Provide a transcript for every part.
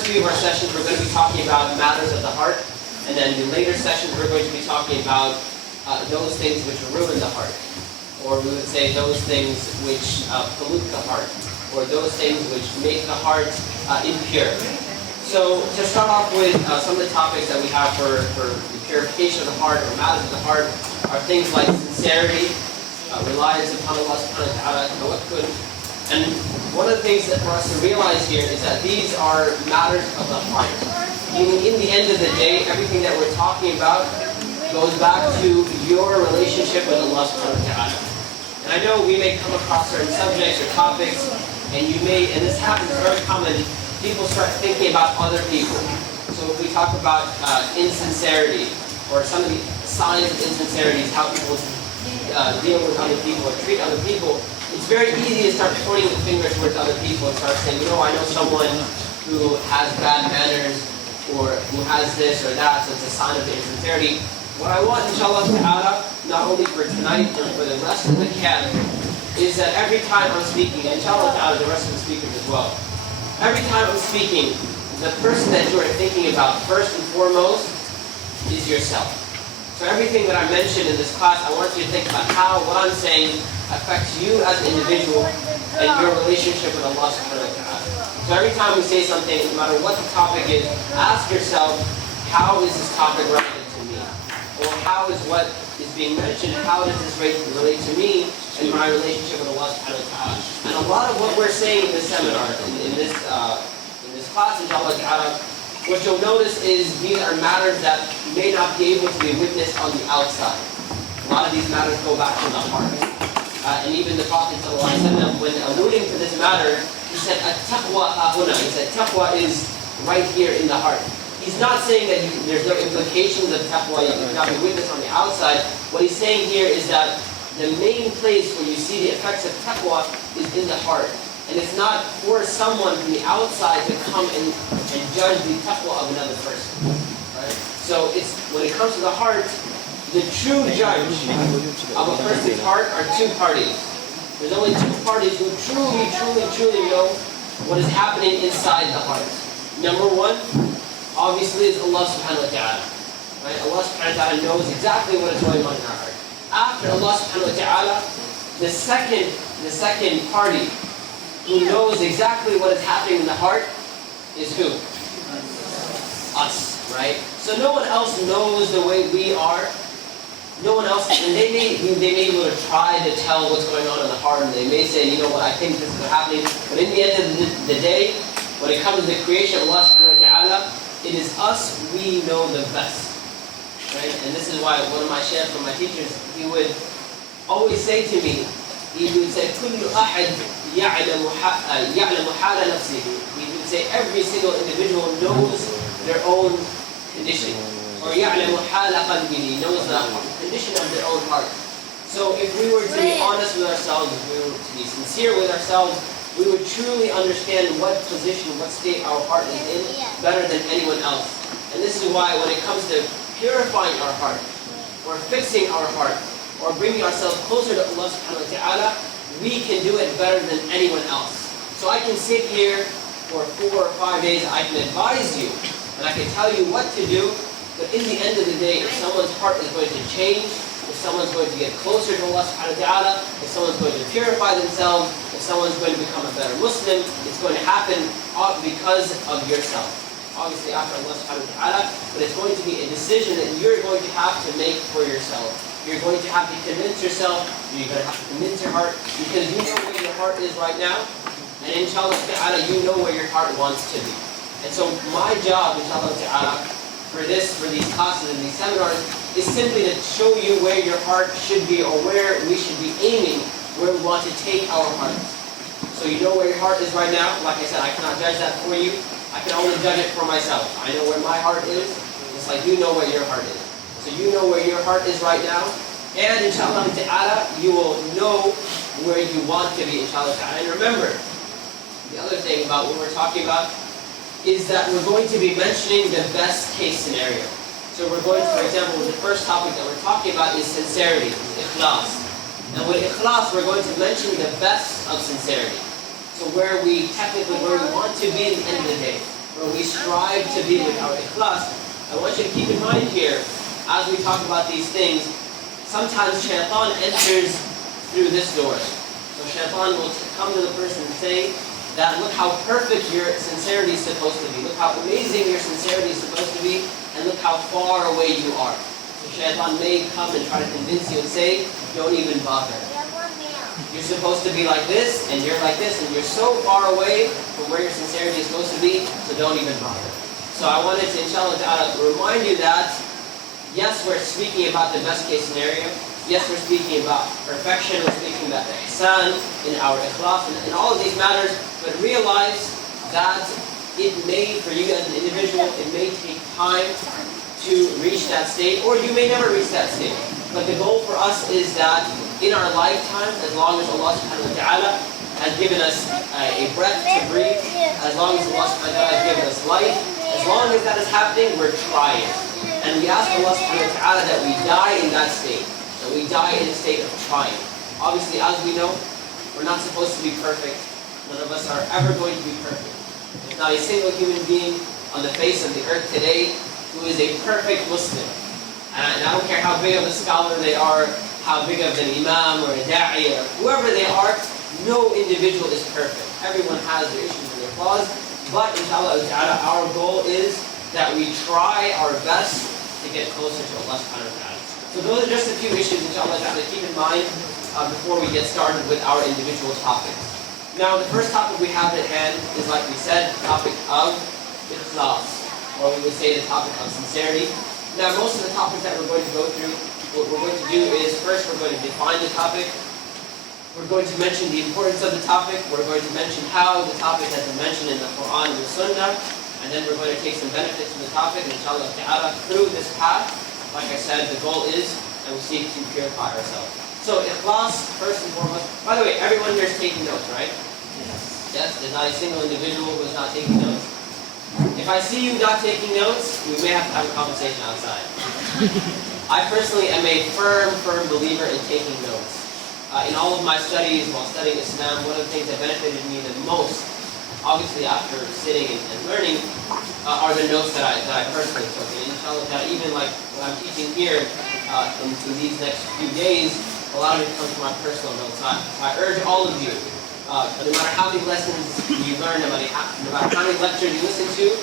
first few of our sessions, we're going to be talking about matters of the heart, and then the later sessions, we're going to be talking about those things which ruin the heart, or we would say those things which pollute the heart, or those things which make the heart impure. So to start off with, some of the topics that we have for the purification of the heart, or matters of the heart, are things like sincerity, reliance upon Allah subhanahu wa ta'ala, tawakkul. And one of the things that for us to realize here is that these are matters of the heart. Meaning, in the end of the day, everything that we're talking about goes back to your relationship with Allah subhanahu wa ta'ala. And I know we may come across certain subjects or topics, and this happens very common, people start thinking about other people. So if we talk about insincerity, or some of the signs of insincerity, how people deal with other people or treat other people, it's very easy to start pointing the finger towards other people and start saying, I know someone who has bad manners, or who has this or that, so it's a sign of insincerity. What I want, inshallah ta'ala, not only for tonight, but for the rest of the camp, is that every time I'm speaking, and inshallah ta'ala, the rest of the speakers as well, every time I'm speaking, the person that you are thinking about first and foremost is yourself. So everything that I mentioned in this class, I want you to think about how what I'm saying affects you as an individual and your relationship with Allah subhanahu wa ta'ala. So every time we say something, no matter what the topic is, ask yourself, how is this topic relevant to me? Or how is what is being mentioned, how does this relate to me and my relationship with Allah subhanahu wa ta'ala? And a lot of what we're saying in this seminar, in this class, inshallah ta'ala, what you'll notice is these are matters that may not be able to be witnessed on the outside. A lot of these matters go back to the heart. And even the Prophet ﷺ, when alluding to this matter, he said, "At-taqwa hahuna." He said, "Taqwa is right here in the heart." He's not saying that there's no implications of taqwa, you cannot be witnessed on the outside. What he's saying here is that the main place where you see the effects of taqwa is in the heart. And it's not for someone from the outside to come and judge the taqwa of another person. Right? So when it comes to the heart, the true judge of a person's heart are two parties. There's only two parties who truly know what is happening inside the heart. Number one, obviously, is Allah subhanahu wa ta'ala. Right? Allah subhanahu wa ta'ala knows exactly what is going on in our heart. After Allah subhanahu wa ta'ala, the second party who knows exactly what is happening in the heart is who? Us, right? So no one else knows the way we are. No one else, and they may be able to try to tell what's going on in the heart, and they may say, I think this is what's happening. But in the end of the day, when it comes to the creation of Allah subhanahu wa ta'ala, it is us we know the best. Right? And this is why one of my sheikhs, one of my teachers, he would always say to me, he would say, كُلُّ أَحَدٍ يَعْلَمُ حَالَ نَفْسِهِ. He would say every single individual knows their own condition. Or يَعْلَمُ حَالَ قَلْبِهِ, knows the condition of their own heart. So if we were to be honest with ourselves, if we were to be sincere with ourselves, we would truly understand what position, what state our heart is in better than anyone else. And this is why when it comes to purifying our heart, or fixing our heart, or bringing ourselves closer to Allah subhanahu wa ta'ala, we can do it better than anyone else. So I can sit here for 4 or 5 days, I can advise you, and I can tell you what to do, but in the end of the day, if someone's heart is going to change, if someone's going to get closer to Allah subhanahu wa ta'ala, if someone's going to purify themselves, if someone's going to become a better Muslim, it's going to happen because of yourself. Obviously after Allah subhanahu wa ta'ala, but it's going to be a decision that you're going to have to make for yourself. You're going to have to convince yourself, you're going to have to convince your heart, because you know where your heart is right now, and inshallah ta'ala, you know where your heart wants to be. And so my job, inshallah ta'ala, for these classes and these seminars, is simply to show you where your heart should be, or where we should be aiming, where we want to take our hearts. So you know where your heart is right now. Like I said, I cannot judge that for you. I can only judge it for myself. I know where my heart is, just like you know where your heart is. So you know where your heart is right now, and inshallah ta'ala, you will know where you want to be, inshallah ta'ala. And remember, the other thing about what we're talking about is that we're going to be mentioning the best case scenario. So we're going to, for example, the first topic that we're talking about is sincerity, ikhlas. And with ikhlas, we're going to mention the best of sincerity. So where we want to be at the end of the day, where we strive to be with our ikhlas, I want you to keep in mind here, as we talk about these things, sometimes shaitan enters through this door. So shaitan will come to the person and say that look how perfect your sincerity is supposed to be. Look how amazing your sincerity is supposed to be, and look how far away you are. So shaitan may come and try to convince you and say, don't even bother. You're supposed to be like this, and you're like this, and you're so far away from where your sincerity is supposed to be, so don't even bother. So I wanted to, inshallah ta'ala, remind you that, yes, we're speaking about the best case scenario. Yes, we're speaking about perfection. We're speaking about the ihsan in our ikhlas and all of these matters. But realize that it may, for you as an individual, it may take time to reach that state, or you may never reach that state. But the goal for us is that in our lifetime, as long as Allah subhanahu wa ta'ala has given us a breath to breathe, as long as Allah subhanahu wa ta'ala has given us life, as long as that is happening, we're trying. And we ask Allah subhanahu wa ta'ala that we die in that state, that we die in a state of trying. Obviously, as we know, we're not supposed to be perfect. None of us are ever going to be perfect. There's not a single human being on the face of the earth today who is a perfect Muslim. And I don't care how big of a scholar they are, how big of an imam or a da'i or whoever they are, no individual is perfect. Everyone has their issues and their flaws. But inshallah ta'ala, our goal is that we try our best to get closer to Allah subhanahu wa ta'ala. So those are just a few issues, inshallah ta'ala, to keep in mind before we get started with our individual topics. Now, the first topic we have at hand is, like we said, the topic of ikhlas, or we would say the topic of sincerity. Now, most of the topics that we're going to go through, what we're going to do is, first we're going to define the topic. We're going to mention the importance of the topic. We're going to mention how the topic has been mentioned in the Quran and the Sunnah. And then we're going to take some benefits from the topic. And inshallah ta'ala, through this path, like I said, the goal is that we seek to purify ourselves. So, ikhlas, first and foremost. By the way, everyone here is taking notes, right? Yes? There's not a single individual who is not taking notes. If I see you not taking notes, we may have to have a conversation outside. I personally am a firm believer in taking notes. In all of my studies, while studying Islam, one of the things that benefited me the most, obviously after sitting and learning, are the notes that I personally took. And inshallah, even like what I'm teaching here in these next few days, a lot of it comes from my personal notes. So I urge all of you, no matter how many lessons you learn, no matter how many lectures you listen to,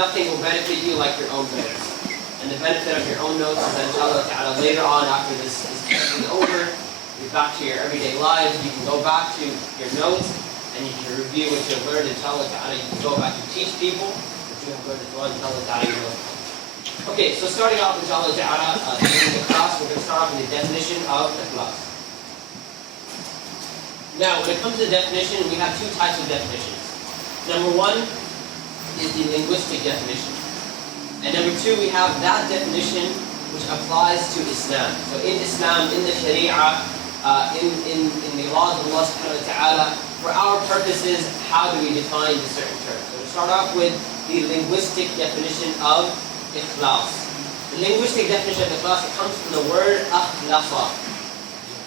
nothing will benefit you like your own notes. And the benefit of your own notes is that inshallah ta'ala, later on after this is over, you're back to your everyday lives, you can go back to your notes and you can review what you've learned, inshallah ta'ala. You can go back and teach people what you have learned as well, inshallah ta'ala, you know. Okay, so starting off, inshallah ta'ala, in the class, we're going to start off with the definition of the class. Now, when it comes to the definition, we have two types of definitions. Number one is the linguistic definition. And number two, we have that definition which applies to Islam. So in Islam, in the Sharia, in the laws of Allah subhanahu wa ta'ala, for our purposes, how do we define the certain terms? So we'll start off with the linguistic definition of ikhlas. The linguistic definition of ikhlas, it comes from the word akhlasa.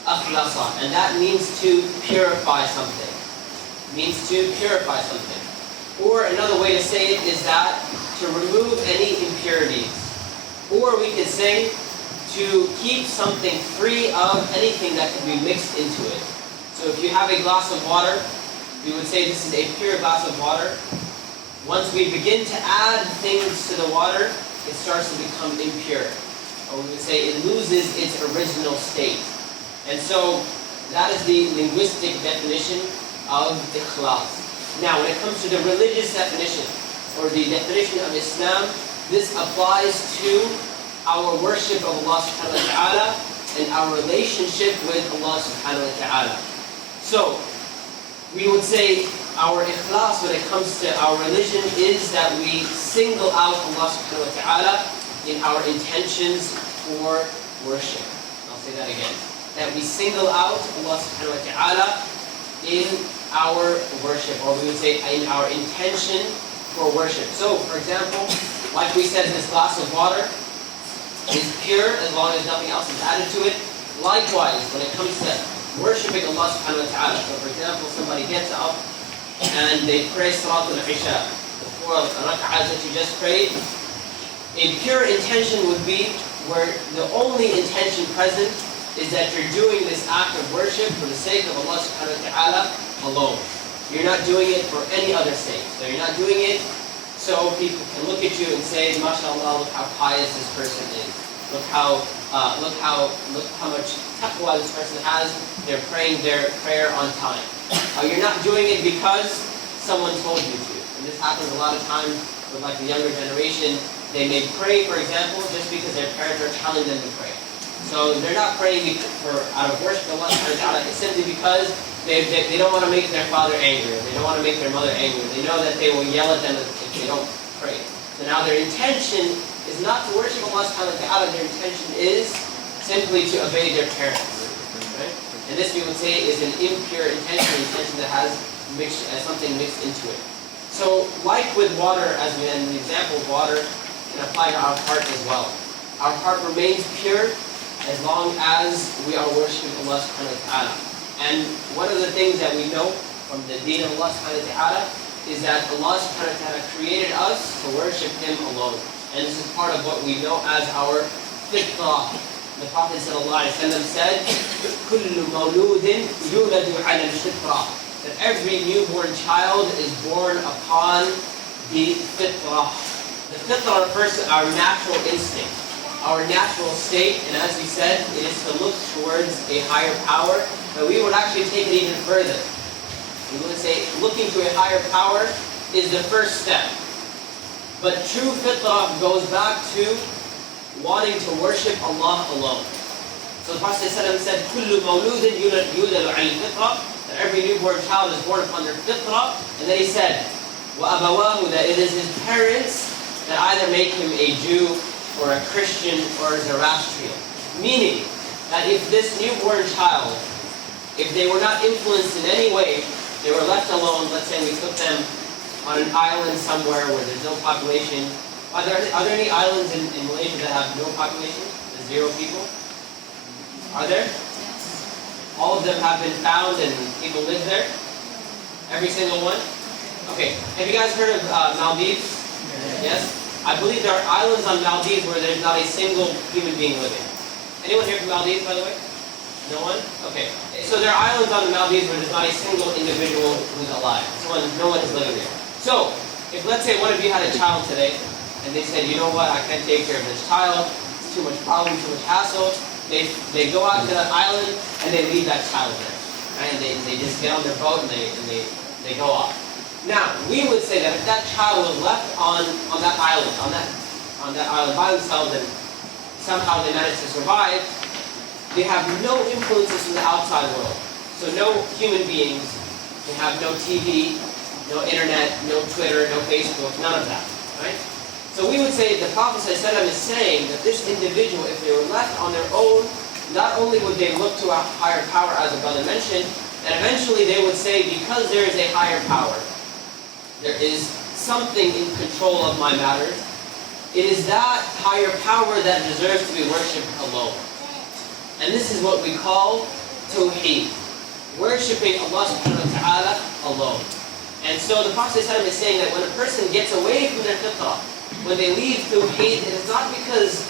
Akhlasa. And that means to purify something. It means to purify something. Or another way to say it is that to remove any impurities. Or we could say to keep something free of anything that could be mixed into it. So if you have a glass of water, we would say this is a pure glass of water. Once we begin to add things to the water, it starts to become impure. Or we would say it loses its original state. And so that is the linguistic definition of ikhlas. Now when it comes to the religious definition, or the definition of Islam, this applies to our worship of Allah subhanahu wa ta'ala and our relationship with Allah subhanahu wa ta'ala. So, we would say our ikhlas when it comes to our religion is that we single out Allah subhanahu wa ta'ala in our intentions for worship. I'll say that again. That we single out Allah subhanahu wa ta'ala in our worship, or we would say in our intention for worship. So, for example, like we said, this glass of water is pure as long as nothing else is added to it. Likewise, when it comes to worshiping Allah subhanahu wa ta'ala, so for example, somebody gets up and they pray Salatul Isha, the 4 rak'ahs that you just prayed, a pure intention would be where the only intention present is that you're doing this act of worship for the sake of Allah subhanahu wa ta'ala alone. You're not doing it for any other sake. So you're not doing it so people can look at you and say, MashaAllah, look how pious this person is. Look how much taqwa this person has. They're praying their prayer on time. You're not doing it because someone told you to. And this happens a lot of times with like the younger generation. They may pray, for example, just because their parents are telling them to pray. So they're not praying out of worship to Allah subhanahu wa ta'ala. It's simply because they don't want to make their father angry. They don't want to make their mother angry. They know that they will yell at them if they don't pray. So now their intention is not to worship Allah subhanahu wa ta'ala. Their intention is simply to obey their parents. Right? And this we would say is an impure intention that has something mixed into it. So like with water, as we had an example of water, can apply to our heart as well. Our heart remains pure as long as we are worshiping Allah subhanahu wa ta'ala. And one of the things that we know from the deen of Allah subhanahu wa ta'ala is that Allah subhanahu wa ta'ala created us to worship Him alone. And this is part of what we know as our fitrah. The Prophet sallallahu alaihi wasallam said, كُلُّ مَوْلُودٍ يُولَدُ عَلَى الْفِطْرَةِ, that every newborn child is born upon the fitrah. The fitrah refers to our natural instinct, our natural state, and as we said, it is to look towards a higher power, but we would actually take it even further. We would say looking to a higher power is the first step. But true fitrah goes back to wanting to worship Allah alone. So the Prophet ﷺ said, كُلُّ مَوْلُودٍ يُولَدُ عَلَى الْفِطْرَةِ, that every newborn child is born upon their fitrah. And then he said, وَأَبَوَاهُ, that it is his parents that either make him a Jew or a Christian or a Zoroastrian. Meaning that if this newborn child, if they were not influenced in any way, they were left alone, let's say we took them on an island somewhere where there's no population. Are there any islands in Malaysia that have no population? There's 0 people? Are there? Yes. All of them have been found and people live there? Every single one? Okay. Have you guys heard of Maldives? Yes? I believe there are islands on Maldives where there's not a single human being living. Anyone here from Maldives, by the way? No one? Okay. So there are islands on the Maldives where there's not a single individual who's alive. No one is living there. So, if let's say one of you had a child today, and they said, you know what, I can't take care of this child, it's too much problem, too much hassle, they go out to the island and they leave that child there. Right? And they just get on their boat and they go off. Now, we would say that if that child was left on that island, on that island by themselves, and somehow they managed to survive, they have no influences from the outside world. So no human beings, they have no TV, no internet, no Twitter, no Facebook, none of that. Right? So we would say the Prophet ﷺ is saying that this individual, if they were left on their own, not only would they look to a higher power, as the brother mentioned, and eventually they would say, because there is a higher power, there is something in control of my matters, it is that higher power that deserves to be worshipped alone. And this is what we call tawheed, worshipping Allah subhanahu wa ta'ala alone. And so the Prophet ﷺ is saying that when a person gets away from their fitrah, when they leave tawheed, it is not because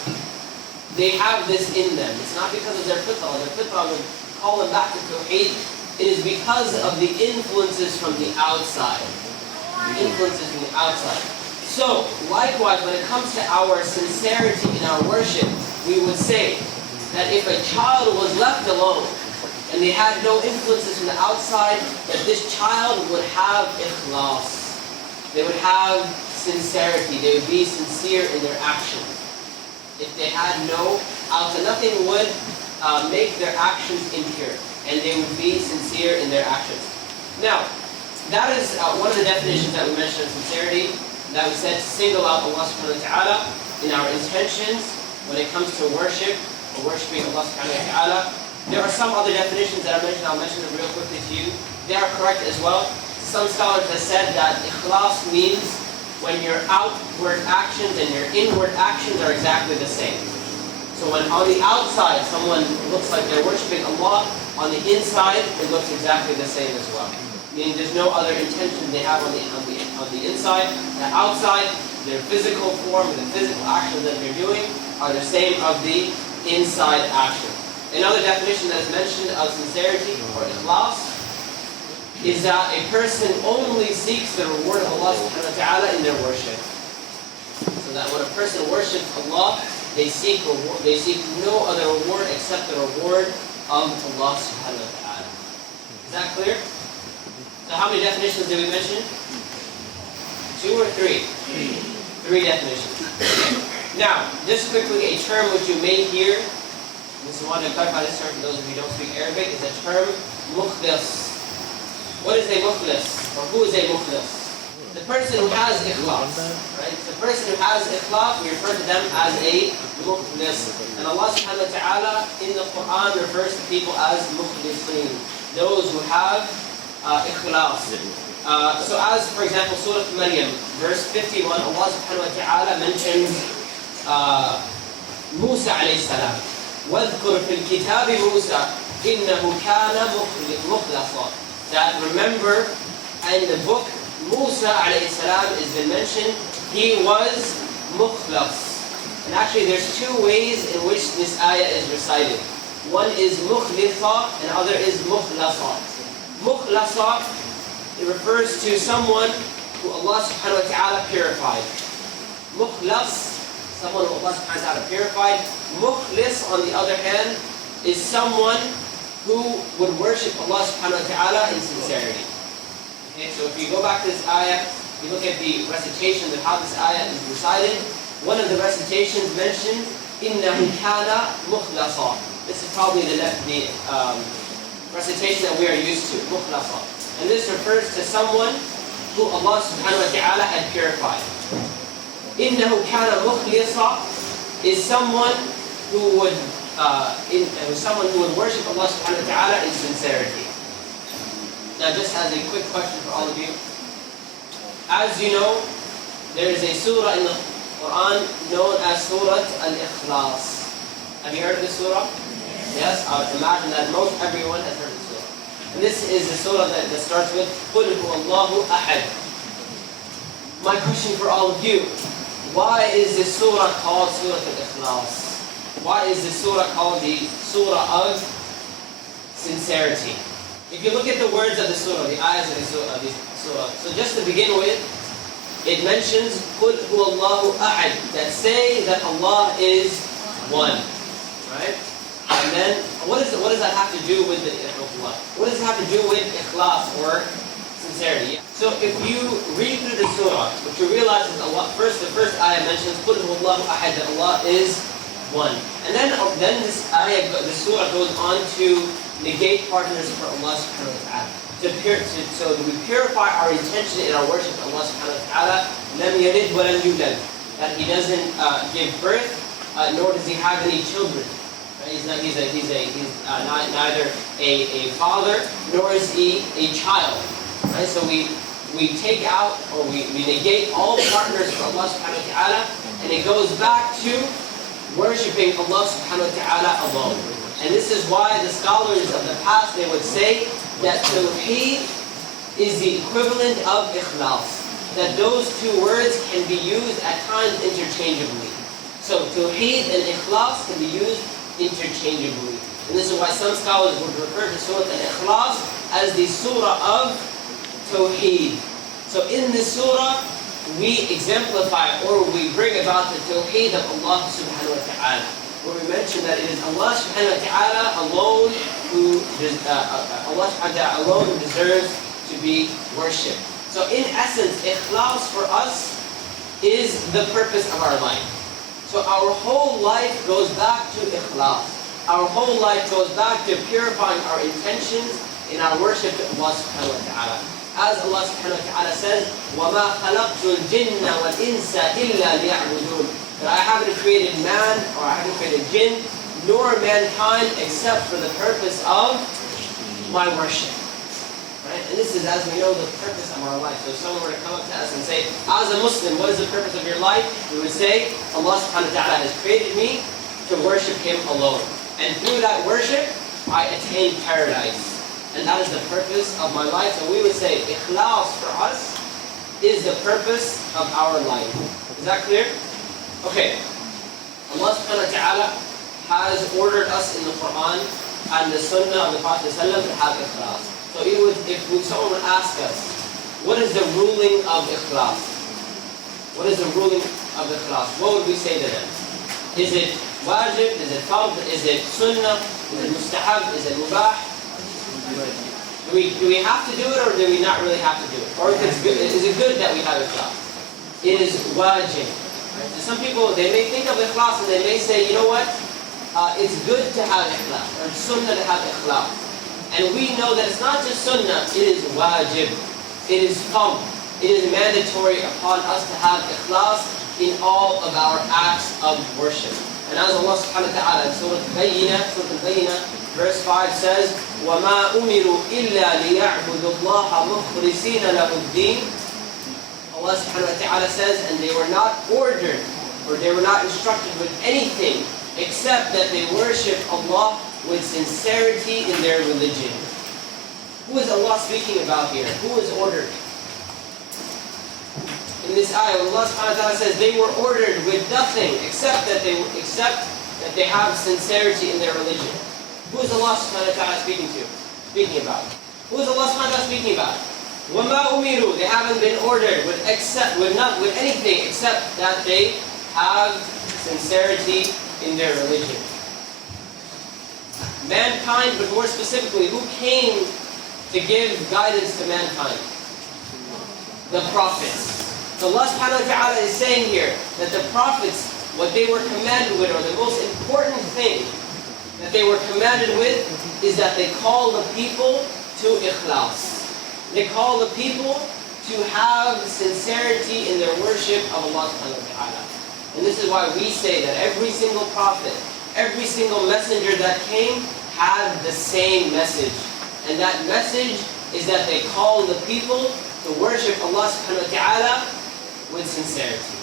they have this in them. It's not because of their fitrah. Their fitrah would call them back to tawheed. It is because of the influences from the outside. The influences from the outside. So, likewise, when it comes to our sincerity in our worship, we would say that if a child was left alone, and they had no influences from the outside, that this child would have ikhlas. They would have sincerity. They would be sincere in their actions. If they had no outside, nothing would make their actions impure, and they would be sincere in their actions. Now, that is one of the definitions that we mentioned of sincerity, that we said to single out Allah subhanahu wa ta'ala in our intentions when it comes to worship, or worshiping Allah subhanahu wa ta'ala. There are some other definitions that I mentioned. I'll mention them real quickly to you. They are correct as well. Some scholars have said that ikhlas means when your outward actions and your inward actions are exactly the same. So when on the outside someone looks like they're worshiping Allah, on the inside it looks exactly the same as well. Meaning there's no other intention they have on the on the inside. The outside, their physical form, the physical actions that they're doing are the same of the inside action. Another definition that is mentioned of sincerity or ikhlas is that a person only seeks the reward of Allah subhanahu wa ta'ala in their worship. So that when a person worships Allah, they seek no other reward except the reward of Allah subhanahu wa ta'ala. Is that clear? So how many definitions did we mention? 2 or 3? 3 definitions. Now, just quickly, a term which you may hear, this is one to clarify this term for those of you who don't speak Arabic, is the term mukhlis. What is a mukhlis? Or who is a mukhlis? The person who has ikhlas. Right? The person who has ikhlas, we refer to them as a mukhlis. And Allah subhanahu wa ta'ala in the Quran refers to people as mukhlisin, those who have ikhlas. So as, for example, Surah Maryam, verse 51, Allah subhanahu wa ta'ala mentions Musa alayhi salam. وَاذْكُرْ فِي الْكِتَابِ مُوسَى إِنَّهُ كَانَ مُخْلَصًا. That remember, in the book, Musa alayhi salam has been mentioned, he was mukhlas. And actually there's 2 ways in which this ayah is recited. One is mukhlisa and other is mukhlasa. Mukhlasa, it refers to someone who Allah subhanahu wa ta'ala purified. Mukhlas, someone who Allah subhanahu wa ta'ala purified. Mukhlis, on the other hand, is someone who would worship Allah subhanahu wa ta'ala in sincerity. Okay, so if you go back to this ayah, you look at the recitations of how this ayah is recited. One of the recitations mentions, إِنَّهُ كَانَ مُخْلَصًا. This is probably the recitation that we are used to, مُخْلَصًا. And this refers to someone who Allah subhanahu wa ta'ala had purified. إِنَّهُ كَانَ مُخْلِصًا is someone who would worship Allah subhanahu wa ta'ala in sincerity. Now just as a quick question for all of you. As you know, there is a surah in the Quran known as Surah Al-Ikhlas. Have you heard of this surah? Yes, I would imagine that most everyone has heard of this surah. And this is the surah that starts with قُلْ هُوَ اللَّهُ أَحَدٌ. My question for all of you, why is this surah called Surah Al-Ikhlas? Why is this surah called the surah of sincerity? If you look at the words of the surah, the ayahs of the surah, so just to begin with, it mentions قُلْ هُوَ اللَّهُ أَحَدٌ, that say that Allah is one. Right? And then, what does that have to do with the ikhlas? What does it have to do with ikhlas or sincerity? So if you read through the surah, what you realize is the first ayah mentions قُلْ هُوَ اللَّهُ أَحَدٌ, that Allah is one. And then this ayah, the surah goes on to negate partners for Allah subhanahu wa ta'ala. So that we purify our intention in our worship of Allah subhanahu wa ta'ala. لَمْ يَلِدْ وَلَمْ يُولَدْ. That He doesn't give birth, nor does He have any children. Right? He's neither a father, nor is He a child. Right? So we take out, or we negate all partners for Allah subhanahu wa ta'ala, and it goes back to worshipping Allah subhanahu wa ta'ala alone. And this is why the scholars of the past, they would say that Tawheed is the equivalent of Ikhlas. That those 2 words can be used at times interchangeably. So Tawheed and Ikhlas can be used interchangeably. And this is why some scholars would refer to Surah Al-Ikhlas as the surah of Tawheed. So in this surah, we exemplify, or we bring about the Tawheed of Allah subhanahu wa ta'ala. Where we mention that it is Allah subhanahu wa ta'ala alone who deserves to be worshipped. So in essence, ikhlas for us is the purpose of our life. So our whole life goes back to ikhlas. Our whole life goes back to purifying our intentions in our worship to Allah subhanahu wa ta'ala. As Allah subhanahu wa ta'ala says, وَمَا خَلَقْتُ الْجِنَّ وَالْإِنسَ إِلَّا لِيَعْبُدُونَ. That I haven't created man, or I haven't created jinn, nor mankind, except for the purpose of my worship. Right? And this is, as we know, the purpose of our life. So if someone were to come up to us and say, as a Muslim, what is the purpose of your life? We would say, Allah subhanahu wa ta'ala has created me to worship Him alone. And through that worship, I attain paradise. And that is the purpose of my life. So we would say, ikhlas for us is the purpose of our life. Is that clear? Okay. Allah subhanahu wa ta'ala has ordered us in the Quran and the Sunnah of the Prophet ﷺ to have ikhlas. So if someone would ask us, what is the ruling of ikhlas? What is the ruling of ikhlas? What would we say to them? Is it wajib? Is it fard? Is it sunnah? Is it mustahab? Is it mubah? Do we have to do it, or do we not really have to do it? Or if it's good, is it good that we have ikhlas? It is wajib. Right? So some people, they may think of ikhlas and they may say, you know what? It's good to have ikhlas, or it's sunnah to have ikhlas. And we know that it's not just sunnah, it is wajib. It is fard. It is mandatory upon us to have ikhlas in all of our acts of worship. And as Allah subhanahu wa ta'ala in Surah Al-Bayyinah, verse 5 says, وَمَا أُمِرُوا إِلَّا لِيَعْبُدُوا اللَّهَ مُخْلِصِينَ لَهُ الدِّينَ. Allah subhanahu wa ta'ala says, and they were not ordered, or they were not instructed with anything, except that they worship Allah with sincerity in their religion. Who is Allah speaking about here? Who is ordered? In this ayah, Allah subhanahu wa ta'ala says they were ordered with nothing except that they have sincerity in their religion. Who is Allah subhanahu wa ta'ala speaking about? Who is Allah subhanahu wa ta'ala speaking about? وَمَا أُمِرُوا. They haven't been ordered with anything except that they have sincerity in their religion. Mankind, but more specifically, who came to give guidance to mankind? The prophets. So Allah subhanahu wa ta'ala is saying here that the prophets, what they were commanded with, or the most important thing that they were commanded with, is that they call the people to ikhlas. They call the people to have sincerity in their worship of Allah subhanahu wa ta'ala. And this is why we say that every single prophet, every single messenger that came had the same message. And that message is that they call the people to worship Allah subhanahu wa ta'ala with sincerity,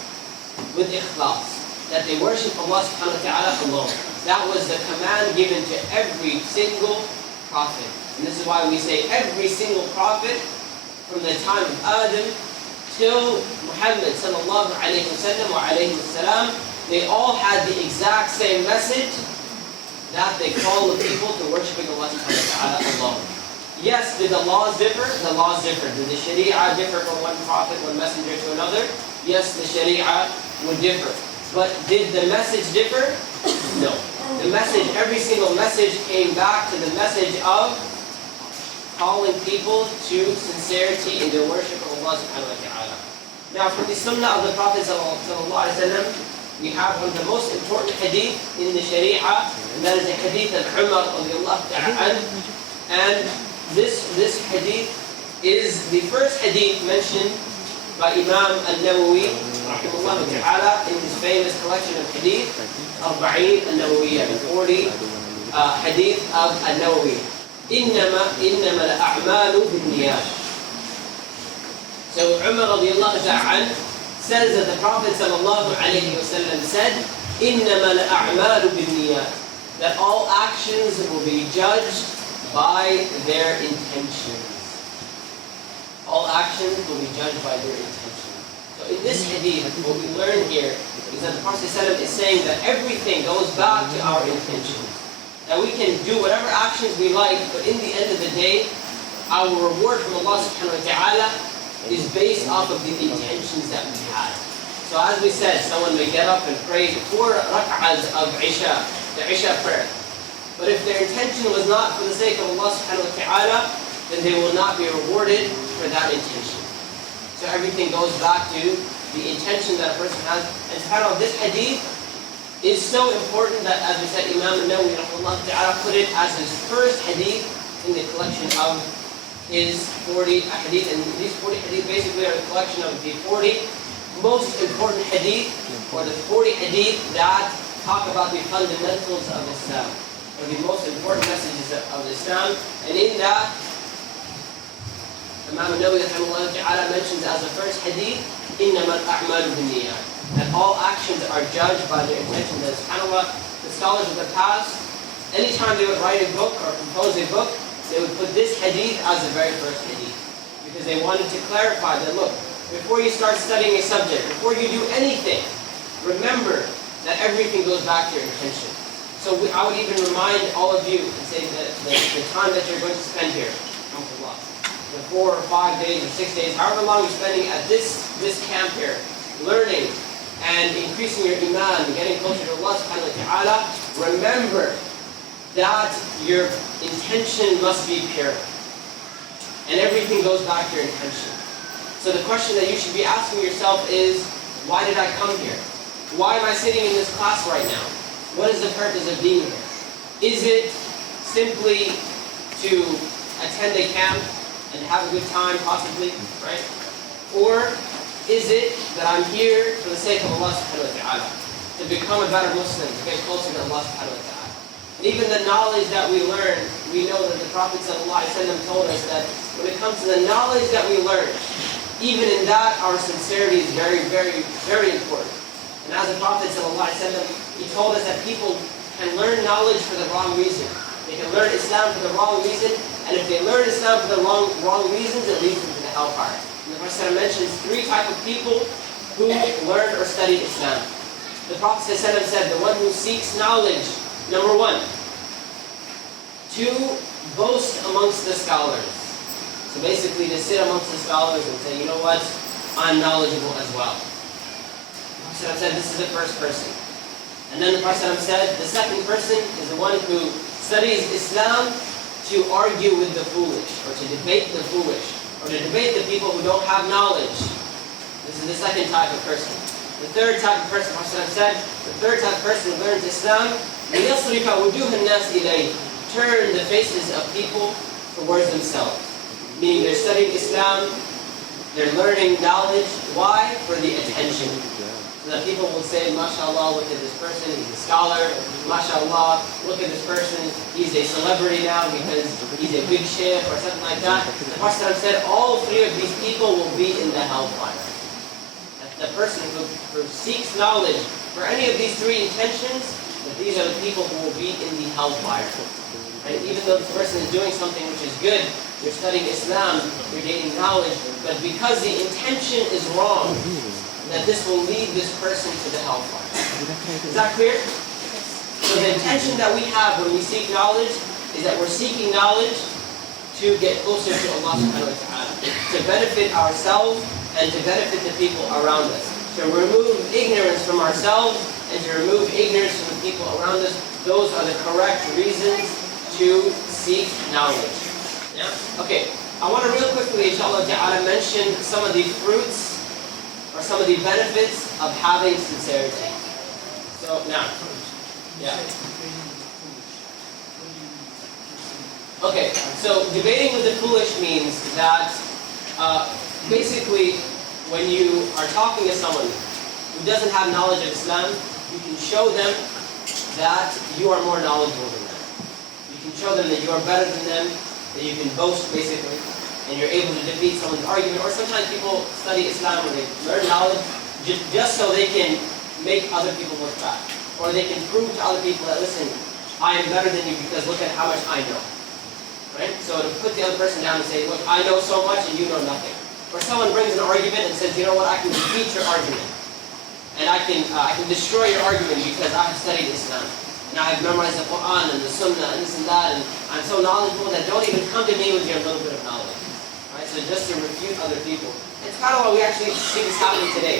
with ikhlas, that they worship Allah subhanahu wa ta'ala alone. That was the command given to every single prophet. And this is why we say every single prophet, from the time of Adam till Muhammad sallallahu alayhi wa sallam wa alayhi wa salam, they all had the exact same message, that they call the people to worshiping Allah subhanahu wa ta'ala alone. Yes, did the laws differ? The laws differ. Did the sharia differ from one prophet, one messenger to another? Yes, the sharia would differ. But did the message differ? No. The message, every single message came back to the message of calling people to sincerity in their worship of Allah subhanahu wa ta'ala. Now, from the sunnah of the Prophet sallallahu alaihi wasallam, we have one of the most important hadith in the sharia, and that is the hadith of Umar radiallahu ta'ala. And this hadith is the first hadith mentioned by Imam al-Nawawi rahimahullah ta'ala in his famous collection of hadith of Ba'in al-Nawawiyya, the 40 hadith of al-Nawawi. إِنَّمَا الْأَعْمَالُ بِالنِّيَّاتِ. So Umar radiallahu ta'ala says that the Prophet sallallahu alayhi wa sallam said, إِنَّمَا الْأَعْمَالُ بِالنِّيَّاتِ, that all actions will be judged by their intentions. All actions will be judged by their intentions. So in this hadith, what we learn here is that the Prophet ﷺ is saying that everything goes back to our intentions. That we can do whatever actions we like, but in the end of the day, our reward from Allah subhanahu wa ta'ala is based off of the intentions that we had. So as we said, someone may get up and pray 4 rak'ahs of Isha, the Isha prayer. But if their intention was not for the sake of Allah subhanahu wa ta'ala, then they will not be rewarded for that intention. So everything goes back to the intention that a person has. And subhanAllah, this hadith is so important that, as we said, Imam al-Nawawi rahimahullah ta'ala put it as his first hadith in the collection of his 40 hadith. And these 40 hadith basically are the collection of the 40 most important hadith, or the 40 hadith that talk about the fundamentals of Islam, or the most important messages of Islam. And in that, Imam al-Nawawi mentions as the first hadith, إِنَّمَا الْأَعْمَالُ بِالنِّيَّاتِ, that all actions are judged by their intention. That subhanAllah, the scholars of the past, anytime they would write a book or compose a book, they would put this hadith as the very first hadith, because they wanted to clarify that, look, before you start studying a subject, before you do anything, remember that everything goes back to your intention. So I would even remind all of you and say that the time that you're going to spend here, the 4 or 5 days or 6 days, however long you're spending at this camp here, learning and increasing your iman, getting closer to Allah subhanahu wa ta'ala, remember that your intention must be pure. And everything goes back to your intention. So the question that you should be asking yourself is, why did I come here? Why am I sitting in this class right now? What is the purpose of being here? Is it simply to attend a camp and have a good time, possibly, right? Or is it that I'm here for the sake of Allah subhanahu wa ta'ala, to become a better Muslim, to get closer to Allah subhanahu wa ta'ala? And even the knowledge that we learn, we know that the Prophet ﷺ told us that when it comes to the knowledge that we learn, even in that our sincerity is very, very, very important. And as the Prophet ﷺ, he told us that people can learn knowledge for the wrong reason. They can learn Islam for the wrong reason, and if they learn Islam for the wrong reasons, it leads them to the hellfire. And the Prophet mentions 3 types of people who learn or study Islam. The Prophet said, the one who seeks knowledge, number 1, to boast amongst the scholars. So basically to sit amongst the scholars and say, you know what, I'm knowledgeable as well. The Prophet said, this is the first person. And then the Prophet said, the second person is the one who studies Islam to argue with the foolish, or to debate the foolish, or to debate the people who don't have knowledge. This is the second type of person. The third type of person, the Prophet said, the third type of person who learns Islam, لِيَصْرِفَ وُجُوهَ النَّاسِ إِلَيْهِ, turn the faces of people towards themselves. Meaning they're studying Islam, they're learning knowledge. Why? For the attention. So that people will say, MashaAllah, look at this person, he's a scholar. MashaAllah, look at this person, he's a celebrity now because he's a big sheikh or something like that. The Prophet said all 3 of these people will be in the hellfire. The person who seeks knowledge for any of these 3 intentions, that these are the people who will be in the hellfire. And even though this person is doing something which is good, you're studying Islam, you're gaining knowledge, but because the intention is wrong, that this will lead this person to the hellfire. Is that clear? So the intention that we have when we seek knowledge is that we're seeking knowledge to get closer to Allah subhanahu wa ta'ala, to benefit ourselves and to benefit the people around us, to remove ignorance from ourselves and to remove ignorance from the people around us. Those are the correct reasons to seek knowledge. Yeah? Okay, I want to real quickly, inshallah ta'ala, mention some of the fruits or some of the benefits of having sincerity. So now, yeah. Okay, so debating with the foolish means that basically when you are talking to someone who doesn't have knowledge of Islam, you can show them that you are more knowledgeable than them. You can show them that you are better than them, that you can boast basically, and you're able to defeat someone's argument. Or sometimes people study Islam or they learn knowledge just so they can make other people look bad. Or they can prove to other people that, listen, I am better than you because look at how much I know. Right? So to put the other person down and say, look, I know so much and you know nothing. Or someone brings an argument and says, you know what, I can defeat your argument. And I can destroy your argument because I have studied Islam. And I have memorized the Quran and the Sunnah and this and that. And I'm so knowledgeable that don't even come to me with your little bit of knowledge. Right? So just to refute other people. It's kind of what we actually see this happening today.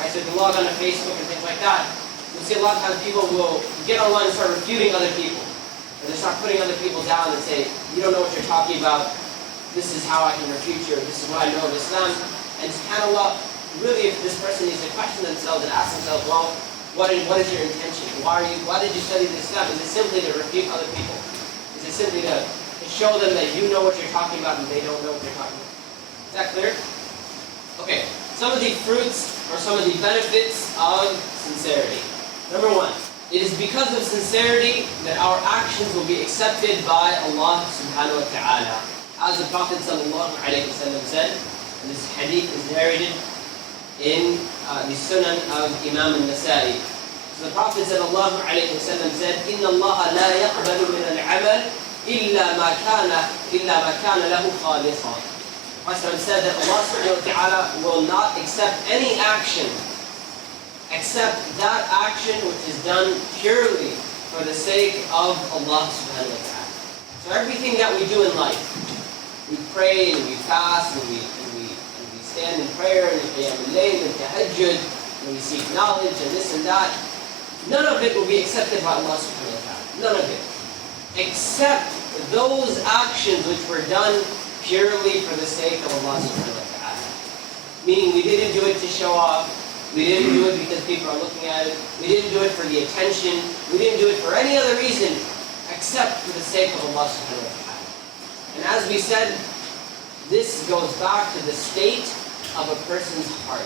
Right? So if you log on to Facebook and things like that, you'll see a lot of times people will get online and start refuting other people. And they start putting other people down and say, you don't know what you're talking about. This is how I can refute you. This is what I know of Islam. And subhanAllah, really if this person needs to question themselves and ask themselves, well, what is your intention? Why did you study Islam? Is it simply to refute other people? Is it simply to show them that you know what you're talking about and they don't know what you're talking about? Is that clear? Okay, some of the fruits or some of the benefits of sincerity. Number 1, it is because of sincerity that our actions will be accepted by Allah subhanahu wa ta'ala. As the Prophet sallallahu alayhi wa sallam said, and this hadith is narrated in the Sunan of Imam al-Nasai. So the Prophet sallallahu alayhi wa sallam said, إِنَّ اللَّهَ لَا يَقْبَلُ مِنَ الْعَمَلِ إِلَّا مَا كَانَ لَهُ خَالِصًا. said that Allah subhanahu wa ta'ala will not accept any action except that action which is done purely for the sake of Allah subhanahu wa ta'ala. So everything that we do in life, we pray and we fast and we stand in prayer and qiyam al-layl and tahajjud and we seek knowledge and this and that, none of it will be accepted by Allah subhanahu wa ta'ala. None of it. Except those actions which were done purely for the sake of Allah subhanahu wa ta'ala. Meaning we didn't do it to show off, we didn't do it because people are looking at it, we didn't do it for the attention, we didn't do it for any other reason except for the sake of Allah subhanahu wa ta'ala. And as we said, this goes back to the state of a person's heart.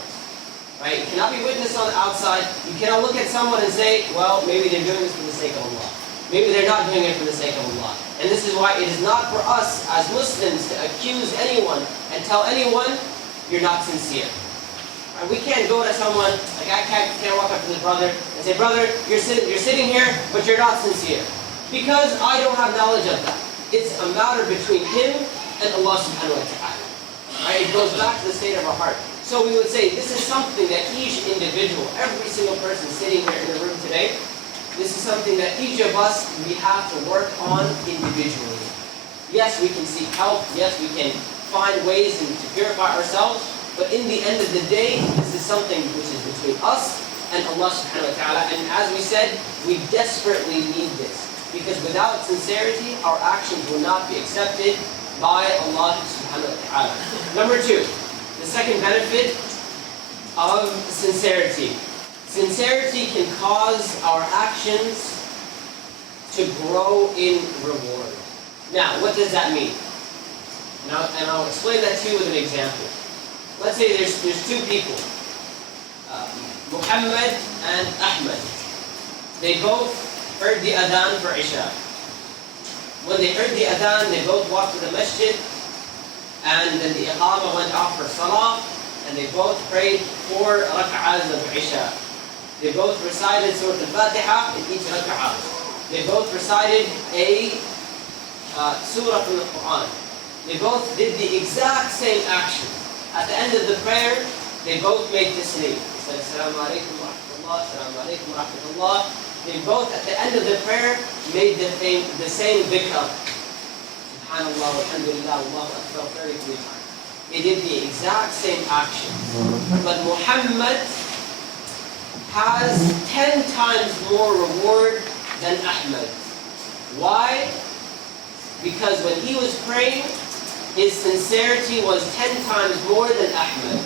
Right? You cannot be witness on the outside. You cannot look at someone and say, well, maybe they're doing this for the sake of Allah. Maybe they're not doing it for the sake of Allah. And this is why it is not for us as Muslims to accuse anyone and tell anyone, you're not sincere. Right? We can't go to someone, like I can't walk up to the brother and say, brother, you're sitting here, but you're not sincere. Because I don't have knowledge of that. It's a matter between him and Allah subhanahu wa ta'ala. Right? It goes back to the state of our heart. So we would say this is something that each individual, every single person sitting here in the room today, this is something that each of us, we have to work on individually. Yes, we can seek help. Yes, we can find ways to purify ourselves. But in the end of the day, this is something which is between us and Allah subhanahu wa ta'ala. And as we said, we desperately need this. Because without sincerity, our actions will not be accepted by Allah subhanahu wa ta'ala. Number 2, the second benefit of sincerity. Sincerity can cause our actions to grow in reward. Now, what does that mean? And I'll explain that to you with an example. Let's say there's two people, Muhammad and Ahmed. They both heard the adhan for Isha. When they heard the adhan, they both walked to the masjid, and then the iqama went off for salah, and they both prayed 4 rak'ahs of Isha. They both recited Surah Al-Fatiha in each rak'ah. They both recited a surah from the Quran. They both did the exact same action. At the end of the prayer, they both made tasleem. They said, Assalamu alaikum wa rahmatullah, Assalamu alaikum wa rahmatullah. They both, at the end of the prayer, made the same dhikr. Subhanallah, alhamdulillah, Allahu Akbar, 33 times. They did the exact same action. But Muhammad has 10 times more reward than Ahmed. Why? Because when he was praying, his sincerity was 10 times more than Ahmed.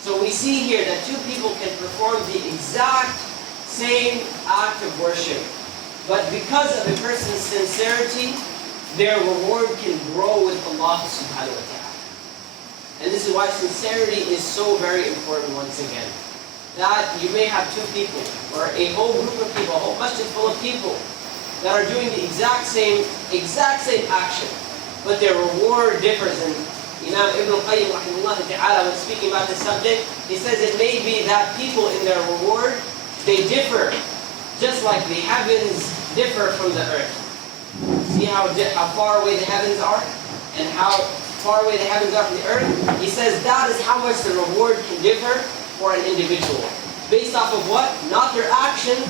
So we see here that two people can perform the exact same act of worship. But because of a person's sincerity, their reward can grow with Allah subhanahu wa ta'ala. And this is why sincerity is so very important once again. That you may have two people, or a whole group of people, a whole masjid full of people, that are doing the exact same action, but their reward differs. And Imam Ibn al-Qayyim rahimahullah ta'ala, when speaking about this subject, he says it may be that people in their reward, they differ, just like the heavens differ from the earth. See how far away the heavens are, and how far away the heavens are from the earth? He says that is how much the reward can differ for an individual. Based off of what? Not their actions,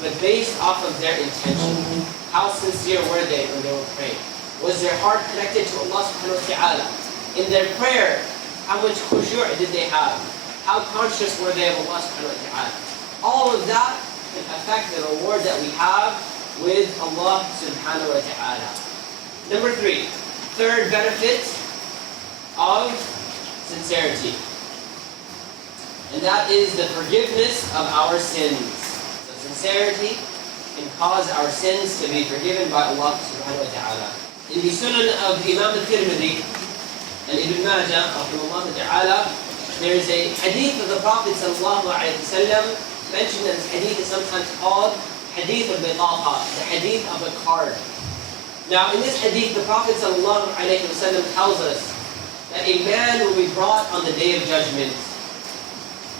but based off of their intention. How sincere were they when they were praying? Was their heart connected to Allah subhanahu wa ta'ala? In their prayer, how much khushu' did they have? How conscious were they of Allah subhanahu wa ta'ala? All of that can affect the reward that we have with Allah subhanahu wa ta'ala. Number 3, third benefit of sincerity. And that is the forgiveness of our sins. So sincerity can cause our sins to be forgiven by Allah subhanahu wa ta'ala. In the Sunan of Imam al-Tirmidhi and Ibn Majah rahimahullah ta'ala, there is a hadith of the Prophet sallallahu alayhi wa sallam mentioned that this hadith is sometimes called hadith of bitaqa, the hadith of a card. Now in this hadith, the Prophet sallallahu alayhi wa sallam tells us that a man will be brought on the day of judgment,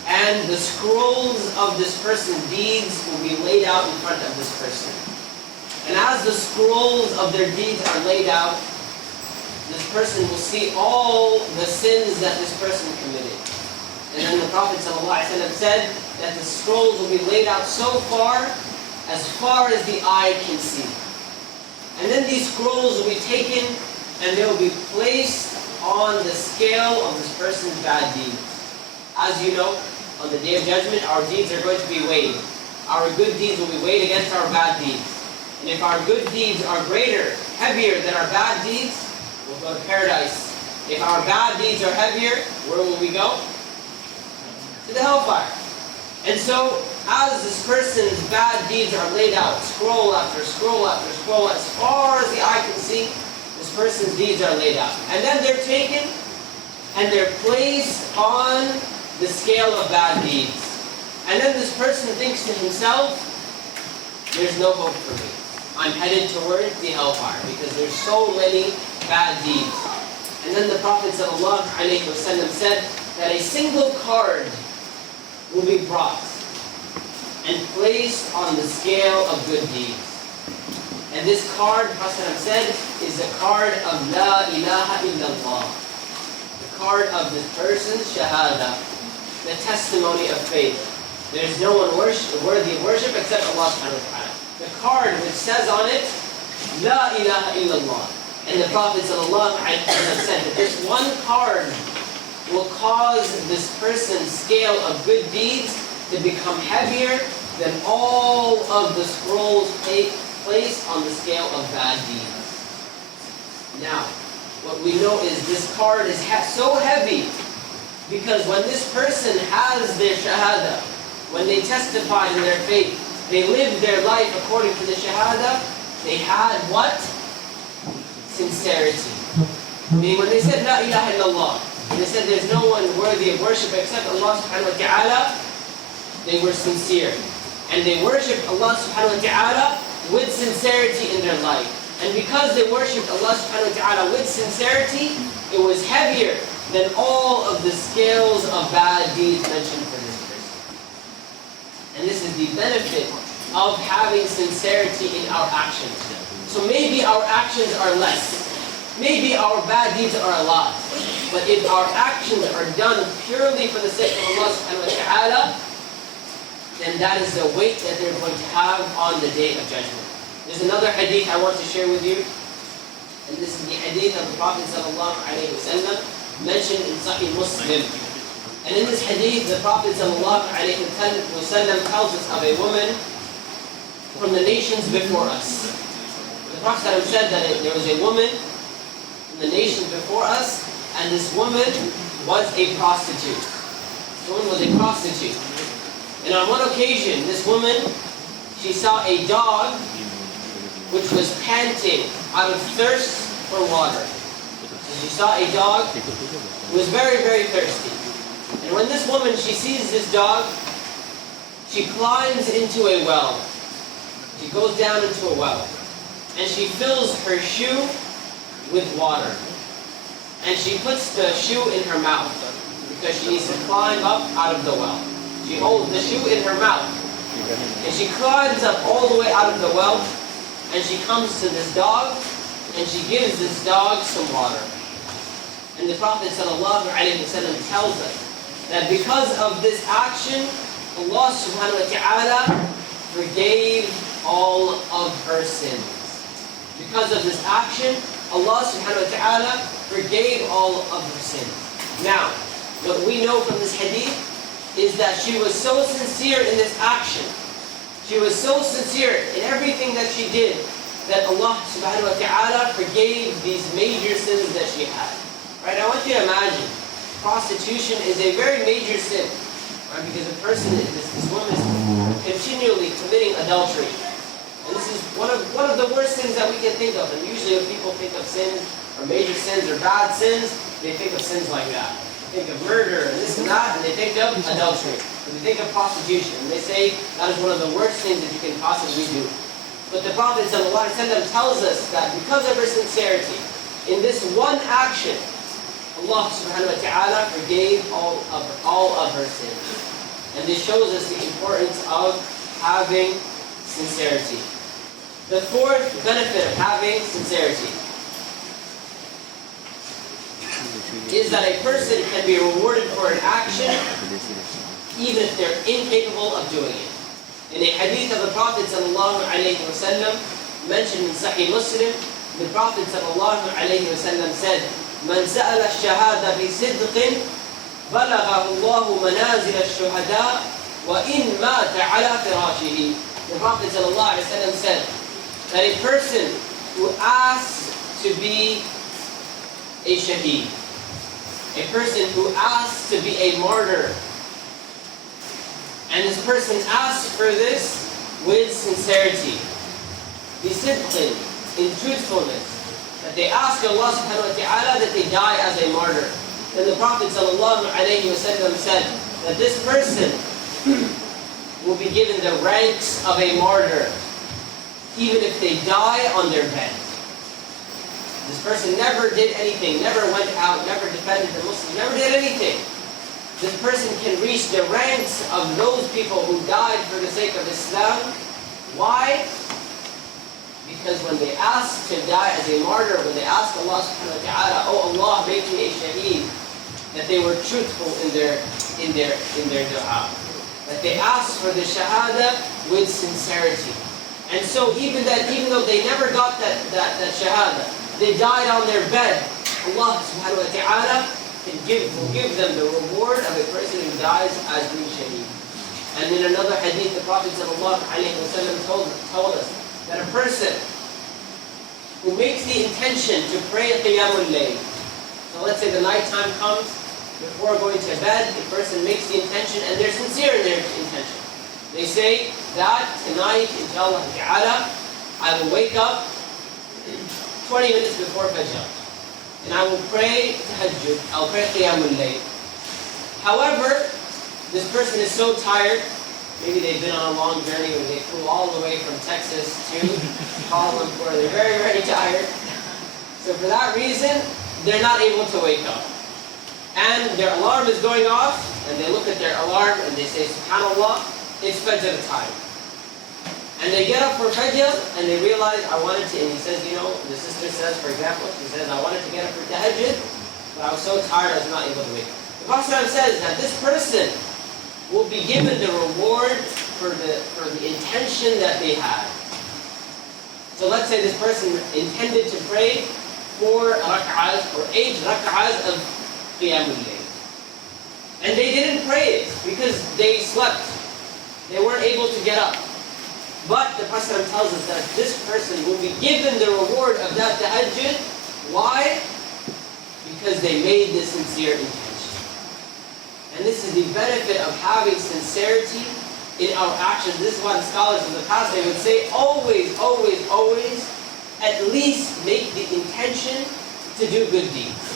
and the scrolls of this person's deeds will be laid out in front of this person. And as the scrolls of their deeds are laid out, this person will see all the sins that this person committed. And then the Prophet ﷺ said that the scrolls will be laid out so far as the eye can see. And then these scrolls will be taken and they will be placed on the scale of this person's bad deeds. As you know, on the Day of Judgment, our deeds are going to be weighed. Our good deeds will be weighed against our bad deeds. And if our good deeds are greater, heavier than our bad deeds, we'll go to paradise. If our bad deeds are heavier, where will we go? To the hellfire. And so, as this person's bad deeds are laid out, scroll after scroll after scroll, as far as the eye can see, this person's deeds are laid out. And then they're taken and they're placed on the scale of bad deeds. And then this person thinks to himself, there's no hope for me. I'm headed towards the hellfire because there's so many bad deeds. And then the Prophet ﷺ said that a single card will be brought and placed on the scale of good deeds. And this card, the Prophet said, is the card of La ilaha illallah. The card of this person's shahada, the testimony of faith. There's no one worthy of worship except Allah subhanahu wa ta'ala. The card which says on it, La ilaha illallah. And the Prophet said that this one card will cause this person's scale of good deeds to become heavier than all of the scrolls placed on the scale of bad deeds. Now, what we know is this card is so heavy because when this person has their shahada, when they testified in their faith, they lived their life according to the shahada, they had what? Sincerity. Meaning when they said La ilaha illallah, and they said there's no one worthy of worship except Allah subhanahu wa ta'ala, they were sincere. And they worshipped Allah subhanahu wa ta'ala with sincerity in their life. And because they worshipped Allah subhanahu wa ta'ala with sincerity, it was heavier than all of the scales of bad deeds mentioned for this person. And this is the benefit of having sincerity in our actions. So maybe our actions are less. Maybe our bad deeds are a lot. But if our actions are done purely for the sake of Allah subhanahu wa ta'ala, then that is the weight that they're going to have on the Day of Judgment. There's another hadith I want to share with you. And this is the hadith of the Prophet ﷺ mentioned in Sahih Muslim. And in this hadith, the Prophet ﷺ tells us of a woman from the nations before us. The Prophet ﷺ said that there was a woman from the nations before us, and this woman was a prostitute. This woman was a prostitute. And on one occasion, this woman, she saw a dog which was panting out of thirst for water. So she saw a dog who was very, very thirsty. And when this woman, she sees this dog, she climbs into a well. She goes down into a well. And she fills her shoe with water. And she puts the shoe in her mouth because she needs to climb up out of the well. She holds the shoe in her mouth. And she climbs up all the way out of the well. And she comes to this dog. And she gives this dog some water. And the Prophet ﷺ tells us that because of this action, Allah subhanahu wa ta'ala forgave all of her sins. Because of this action, Allah subhanahu wa ta'ala forgave all of her sins. Now, what we know from this hadith is that she was so sincere in this action. She was so sincere in everything that she did that Allah subhanahu wa ta'ala forgave these major sins that she had. Right? I want you to imagine, prostitution is a very major sin. Right? Because a person, this woman is continually committing adultery. And this is one of the worst things that we can think of. And usually when people think of sins, or major sins, or bad sins, they think of sins like that. They think of murder, and this and that, and they think of adultery. And they think of prostitution. And they say that is one of the worst things that you can possibly do. But the Prophet ﷺ tells us that because of her sincerity, in this one action, Allah subhanahu wa ta'ala forgave all of her sins. And this shows us the importance of having sincerity. The fourth benefit of having sincerity is that a person can be rewarded for an action even if they're incapable of doing it. In a hadith of the Prophet ﷺ, mentioned in Sahih Muslim, the Prophet ﷺ said, "Man sa'ala ash-shahada bi sidqin, balaghahu Allahu manazil ash-shuhada, wa in mata ala firashihi." The Prophet ﷺ said that a person who asks to be a shaheed, a person who asks to be a martyr, and this person asks for this with sincerity, bisidqin, in truthfulness, that they ask Allah subhanahu wa ta'ala that they die as a martyr. Then the Prophet ﷺ said that this person will be given the ranks of a martyr even if they die on their bed. This person never did anything, never went out, never defended the Muslims, never did anything. This person can reach the ranks of those people who died for the sake of Islam. Why? Because when they ask to die as a martyr, when they ask Allah subhanahu wa ta'ala, "Oh Allah, make me a shaheed," that they were truthful in their dua. That they asked for the shahada with sincerity. And so even though they never got that shahada, they died on their bed, Allah subhanahu wa ta'ala will give them the reward of a person who dies as being shaheed. And in another hadith, the Prophet ﷺ told us that a person who makes the intention to pray qiyamul layl, so let's say the night time comes, before going to bed, the person makes the intention and they're sincere in their intention. They say that tonight, inshallah ta'ala, I will wake up 20 minutes before Fajr, and I will pray tahajjud, I'll pray qiyamul layl. However, this person is so tired, maybe they've been on a long journey where they flew all the way from Texas to Kuala Lumpur, they're very, very tired. So for that reason, they're not able to wake up. And their alarm is going off, and they look at their alarm and they say, "SubhanAllah, it's Fajr time." And they get up for Fajr and they realize, I wanted to, and he says, the sister says, for example, she says, "I wanted to get up for tahajjud, but I was so tired I was not able to wake up." The Prophet says that this person will be given the reward for the intention that they had. So let's say this person intended to pray 4 rak'ahs or 8 rak'ahs of qiyamul layl. And they didn't pray it because they slept. They weren't able to get up. But the Prophet tells us that this person will be given the reward of that tahajjud. Why? Because they made the sincere intention. And this is the benefit of having sincerity in our actions. This is why the scholars of the past, they would say, always, always, always, at least make the intention to do good deeds.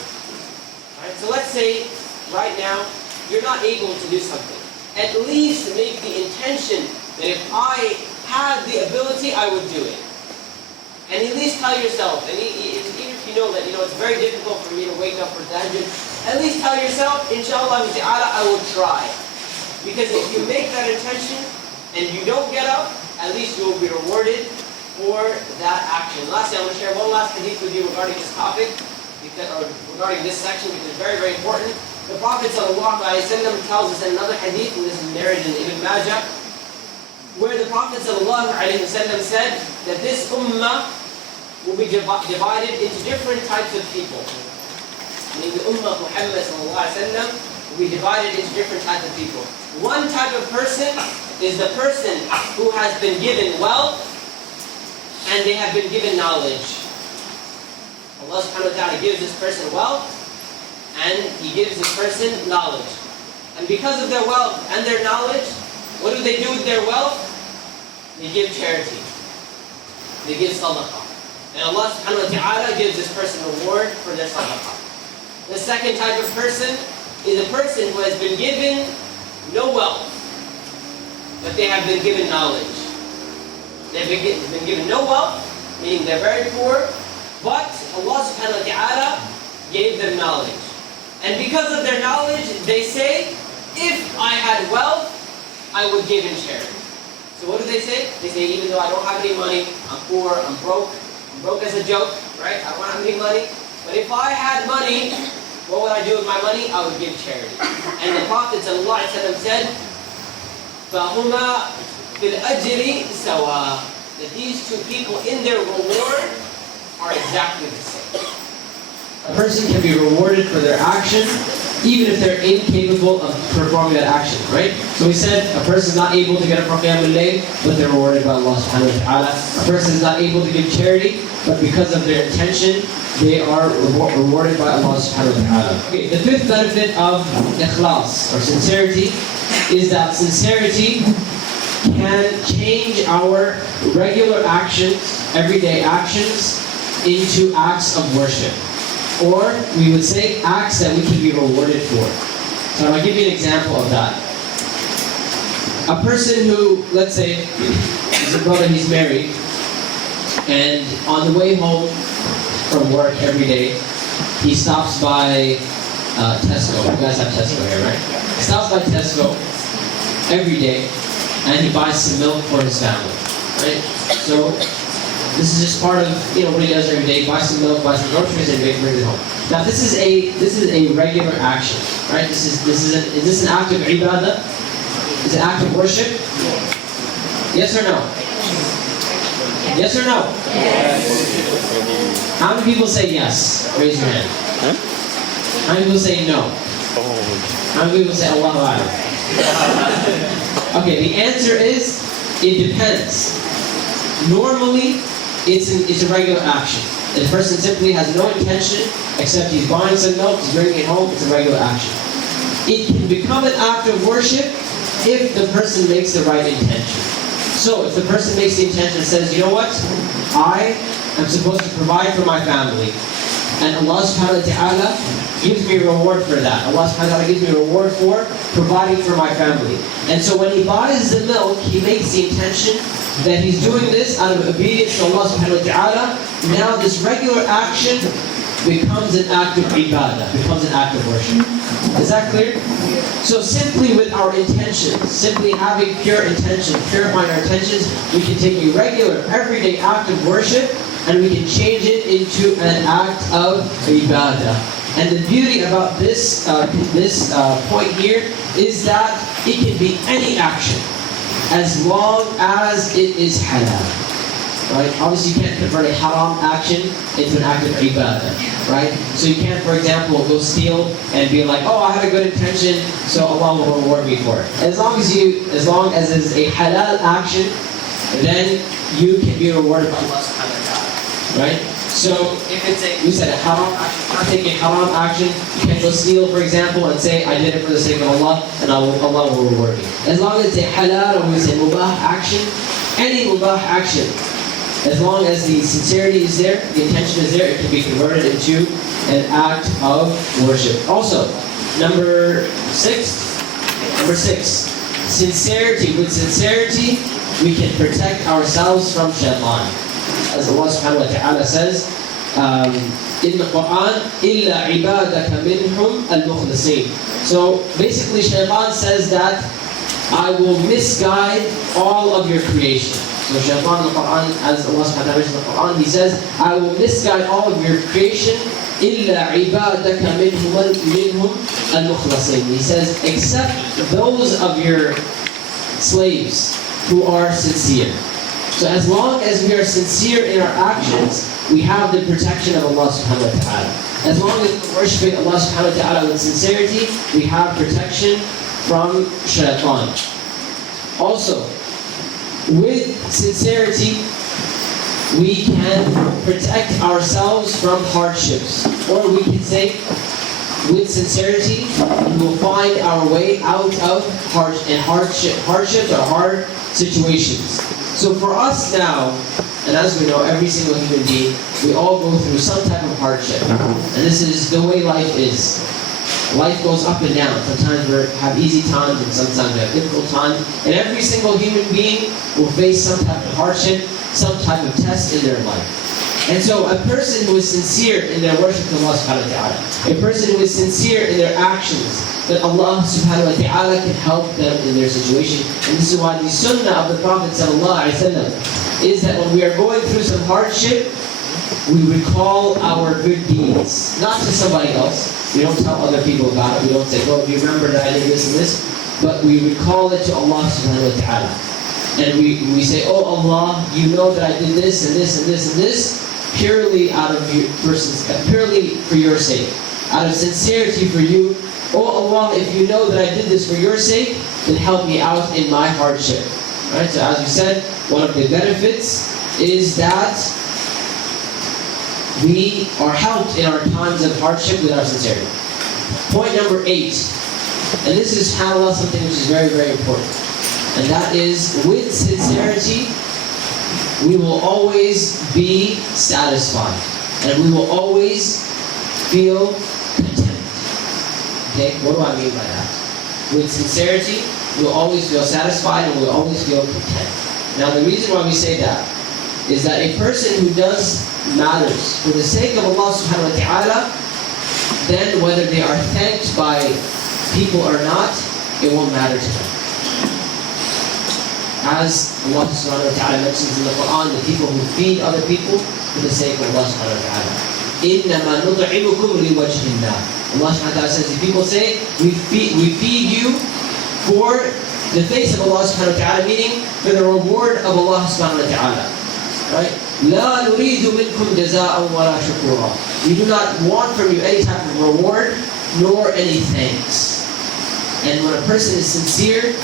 Right? So let's say, right now, you're not able to do something. At least make the intention that if I had the ability, I would do it. And at least tell yourself, and even if you know that it's very difficult for me to wake up for tahajjud, at least tell yourself, inshallah ta'ala, I will try. Because if you make that intention and you don't get up, at least you will be rewarded for that action. Lastly, I want to share one last hadith with you regarding this topic, or regarding this section, because it's very, very important. The Prophet ﷺ tells us in another hadith, and this is narrated in Ibn Majah, where the Prophet ﷺ said that this ummah will be divided into different types of people. Meaning the ummah of Muhammad ﷺ will be divided into different types of people. One type of person is the person who has been given wealth and they have been given knowledge. Allah subhanahu wa ta'ala gives this person wealth and He gives this person knowledge. And because of their wealth and their knowledge, what do they do with their wealth? They give charity. They give sadaqah. And Allah subhanahu wa ta'ala gives this person reward for their sadaqah. The second type of person is a person who has been given no wealth, but they have been given knowledge. They've been given no wealth, meaning they're very poor, but Allah subhanahu wa ta'ala gave them knowledge. And because of their knowledge, they say, if I had wealth, I would give in charity. So what do they say? They say, even though I don't have any money, I'm poor, I'm broke as a joke, right? I don't have any money. But if I had money, What would I do with my money? I would give charity. And the Prophet ﷺ said, فَهُمَا فِي الْأَجْرِ سَوَاء. That these two people in their reward are exactly the same. A person can be rewarded for their action even if they're incapable of performing that action, right? So we said a person is not able to get up from Qiyamul Layl, but they're rewarded by Allah subhanahu wa ta'ala. A person is not able to give charity, but because of their intention, they are rewarded by Allah subhanahu wa ta'ala. Okay, the fifth benefit of ikhlas, or sincerity, is that sincerity can change our regular actions, everyday actions, into acts of worship. Or we would say acts that we can be rewarded for. So I'll give you an example of that. A person who, let's say, is a brother, he's married, and on the way home from work every day, he stops by Tesco. You guys have Tesco here, right? He stops by Tesco every day, and he buys some milk for his family, right? So this is just part of what he does every day. Buy some milk, buy some groceries, and bring it home. Now this is a regular action, right? Is this an act of ibadah? Is it an act of worship? Yes or no? Yes or no? Yes. How many people say yes? Raise your hand. How many people say no? How many people say Allahu Akbar? Okay, the answer is it depends. Normally, it's a regular action. The person simply has no intention except he's buying some milk, he's bringing it home, it's a regular action. It can become an act of worship if the person makes the right intention. So if the person makes the intention and says, you know what, I am supposed to provide for my family, and Allah subhanahu wa ta'ala gives me a reward for that. Allah subhanahu wa ta'ala gives me a reward for providing for my family. And so when he buys the milk, he makes the intention that he's doing this out of obedience to Allah subhanahu wa ta'ala. Now this regular action becomes an act of ibadah, becomes an act of worship. Is that clear? So simply with our intentions, simply having pure intention, purifying our intentions, we can take a regular, everyday act of worship and we can change it into an act of ibadah. And the beauty about this point here is that it can be any action, as long as it is halal, right? Obviously you can't convert a haram action into an act of ibadah, right? So you can't, for example, go steal and be like, oh, I had a good intention, so Allah will reward me for it. As long as it's a halal action, then you can be rewarded by Allah subhanahu wa ta'ala, right? So if we said a haram action, not taking a haram action, you can't go steal, for example, and say, I did it for the sake of Allah, and Allah will reward me. As long as it's a halal or it's a mubah action, any mubah action, as long as the sincerity is there, the intention is there, it can be converted into an act of worship. Also, number six, sincerity. With sincerity, we can protect ourselves from shaitan. As Allah subhanahu wa ta'ala says in the Quran, إِلَّا عِبَادَكَ مِنْهُمْ الْمُخْلَصِينَ. So basically shaitan says that I will misguide all of your creation. So shaitan in the Quran, as Allah subhanahu wa ta'ala mentions in the Quran, he says, I will misguide all of your creation, إِلَّا عِبَادَكَ مِنْهُمْ الْمُخْلَصِينَ. He says, except those of your slaves who are sincere. So as long as we are sincere in our actions, we have the protection of Allah subhanahu wa ta'ala. As long as we're worshiping Allah subhanahu wa ta'ala with sincerity, we have protection from shaitan. Also, with sincerity, we can protect ourselves from hardships. Or we can say, with sincerity, we will find our way out of hardships or hard situations. So for us now, and as we know, every single human being, we all go through some type of hardship. And this is the way life is. Life goes up and down. Sometimes we have easy times and sometimes we have difficult times. And every single human being will face some type of hardship, some type of test in their life. And so a person who is sincere in their worship of Allah subhanahu wa ta'ala, a person who is sincere in their actions, that Allah subhanahu wa ta'ala can help them in their situation. And this is why the sunnah of the Prophet sallallahu alaihi wasallam is that when we are going through some hardship, we recall our good deeds. Not to somebody else, We don't tell other people about it. We don't say, oh, do you remember that I did this and this? But we recall it to Allah subhanahu wa ta'ala. And we say, oh Allah, you know that I did this and this and this and this, purely out of your purely for your sake. Out of sincerity for you. Oh Allah, if you know that I did this for your sake, then help me out in my hardship. Right? So as we said, one of the benefits is that we are helped in our times of hardship with our sincerity. Point number 8, and this is, subhanAllah, something which is very, very important. And that is, with sincerity, we will always be satisfied. And we will always feel content. Okay, what do I mean by that? With sincerity, we will always feel satisfied and we will always feel content. Now the reason why we say that is that a person who does matters for the sake of Allah subhanahu wa ta'ala, then whether they are thanked by people or not, it won't matter to them. As Allah subhanahu wa ta'ala mentions in the Quran, the people who feed other people for the sake of Allah subhanahu wa ta'ala. إِنَّمَا نُطْعِمُكُمْ لِوَجْهِ اللَّهِ. Allah subhanahu wa ta'ala says, if people say, we feed you for the face of Allah subhanahu wa ta'ala, meaning for the reward of Allah subhanahu wa ta'ala. Right? لَا نُرِيدُ مِنْكُمْ جَزَاءً وَلَا شُكُورًا. We do not want from you any type of reward, nor any thanks. And when a person is sincere,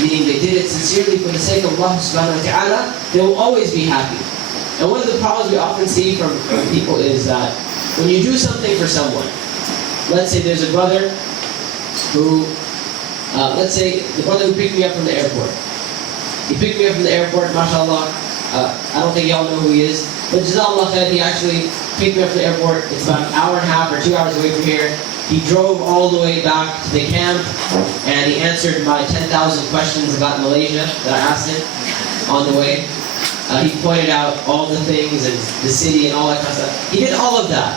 meaning they did it sincerely for the sake of Allah subhanahu wa ta'ala, they will always be happy. And one of the problems we often see from people is that when you do something for someone, let's say there's a brother who, let's say the brother who picked me up from the airport. He picked me up from the airport, mashallah. I don't think y'all know who he is, but Jazakallah khair, he actually picked me up from the airport. It's about an hour and a half or 2 hours away from here. He drove all the way back to the camp, and he answered my 10,000 questions about Malaysia that I asked him on the way. He pointed out all the things and the city and all that kind of stuff. He did all of that.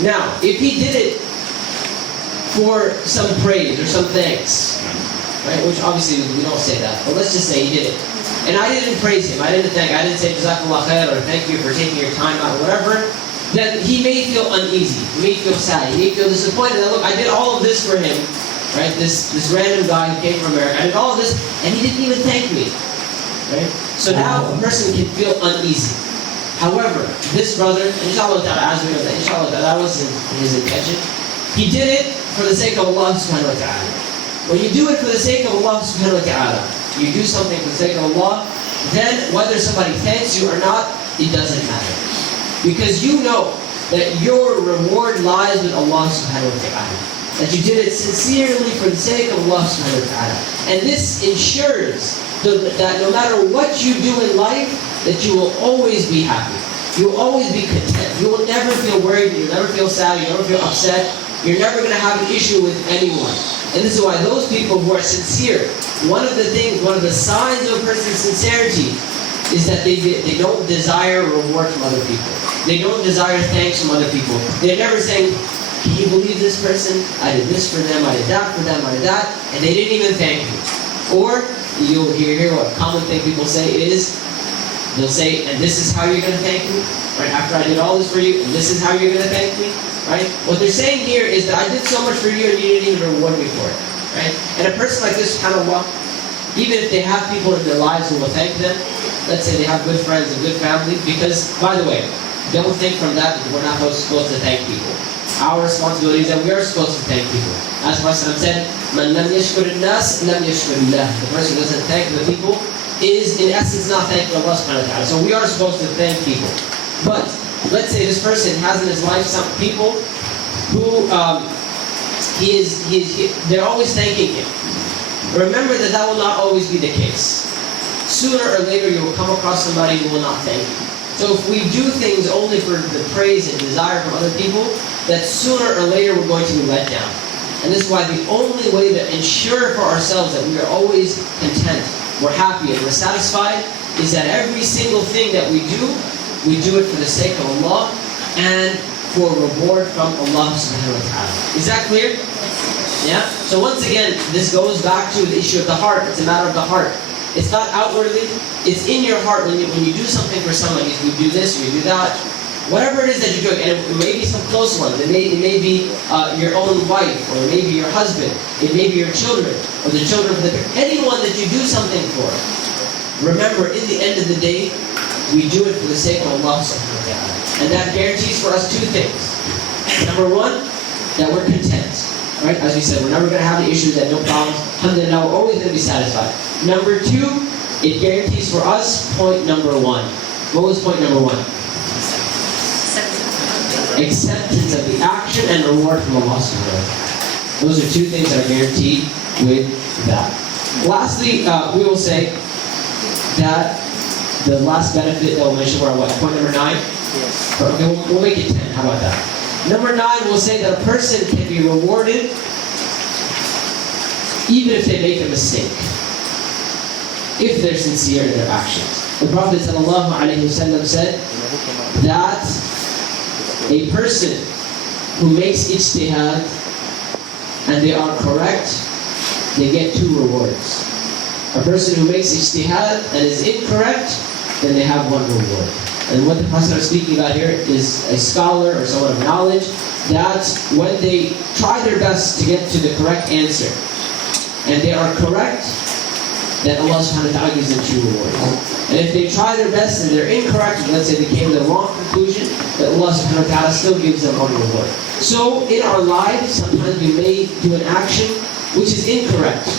Now, if he did it for some praise or some thanks, right? Which obviously we don't say that, but let's just say he did it. And I didn't praise him, I didn't say Jazakallah khair or thank you for taking your time out or whatever, then he may feel uneasy, he may feel sad, he may feel disappointed that look, I did all of this for him, right? This random guy who came from America, I did all of this and he didn't even thank me, right? So now a person can feel uneasy. However, this brother, inshallah ta'ala, as we know that, inshallah ta'ala, that wasn't his intention. He did it for the sake of Allah subhanahu wa ta'ala. When you do it for the sake of Allah subhanahu wa ta'ala, you do something for the sake of Allah, then whether somebody thanks you or not, it doesn't matter. Because you know that your reward lies with Allah subhanahu wa ta'ala. That you did it sincerely for the sake of Allah subhanahu wa ta'ala. And this ensures that no matter what you do in life, that you will always be happy. You will always be content. You will never feel worried, you'll never feel sad, you'll never feel upset. You're never going to have an issue with anyone. And this is why those people who are sincere, one of the signs of a person's sincerity is that they don't desire reward from other people. They don't desire thanks from other people. They're never saying, can you believe this person? I did this for them, I did that for them, I did that, and they didn't even thank me. Or, you'll hear what a common thing people say is, they'll say, and this is how you're going to thank me? Right? After I did all this for you, and this is how you're going to thank me? Right? What they're saying here is that I did so much for you and you didn't even reward me for it. Right? And a person like this, subhanAllah, even if they have people in their lives who will thank them, let's say they have good friends and good family, because, by the way, don't think from that we're not supposed to thank people. Our responsibility is that we are supposed to thank people. As Prophet said, "Man lam yashkur an-nas, lam yashkur Allah." The person who doesn't thank the people is, in essence, not thanking Allah subhanahu wa ta'ala. So we are supposed to thank people. But let's say this person has in his life some people who they're always thanking him. Remember that will not always be the case. Sooner or later you will come across somebody who will not thank you. So if we do things only for the praise and desire from other people, that sooner or later we're going to be let down. And this is why the only way to ensure for ourselves that we are always content, we're happy and we're satisfied, is that every single thing that we do it for the sake of Allah and for reward from Allah subhanahu wa ta'ala. Is that clear? Yeah? So once again, this goes back to the issue of the heart. It's a matter of the heart. It's not outwardly, it's in your heart. When you do something for someone, if you do this or you do that, Whatever it is that you're doing, and it may be some close ones, it may be your own wife, or it may be your husband, it may be your children, or the children of anyone that you do something for. Remember, in the end of the day, we do it for the sake of Allah subhanahu wa ta'ala. And that guarantees for us two things. Number one, that we're content. Right? As we said, we're never going to have any issues, that no problems. Alhamdulillah, we're always going to be satisfied. Number two, it guarantees for us point number one. What was point number one? Acceptance of the action and reward from Allah subhanahu wa ta'ala. Those are two things that are guaranteed with that. Lastly, we will say that the last benefit that we'll mention, we're at what? Point number 9? Yes. Okay, we'll make it 10. How about that? Number 9, we'll say that a person can be rewarded even if they make a mistake, if they're sincere in their actions. The Prophet ﷺ said that a person who makes ijtihad and they are correct, they get 2 rewards. A person who makes ijtihad and is incorrect, then they have 1 reward. And what the Prophet is speaking about here is a scholar or someone of knowledge, that when they try their best to get to the correct answer, and they are correct, then Allah subhanahu wa ta'ala gives them 2 rewards. And if they try their best and they're incorrect, let's say they came to the wrong conclusion, then Allah subhanahu wa ta'ala still gives them 1 reward. So in our lives, sometimes we may do an action which is incorrect.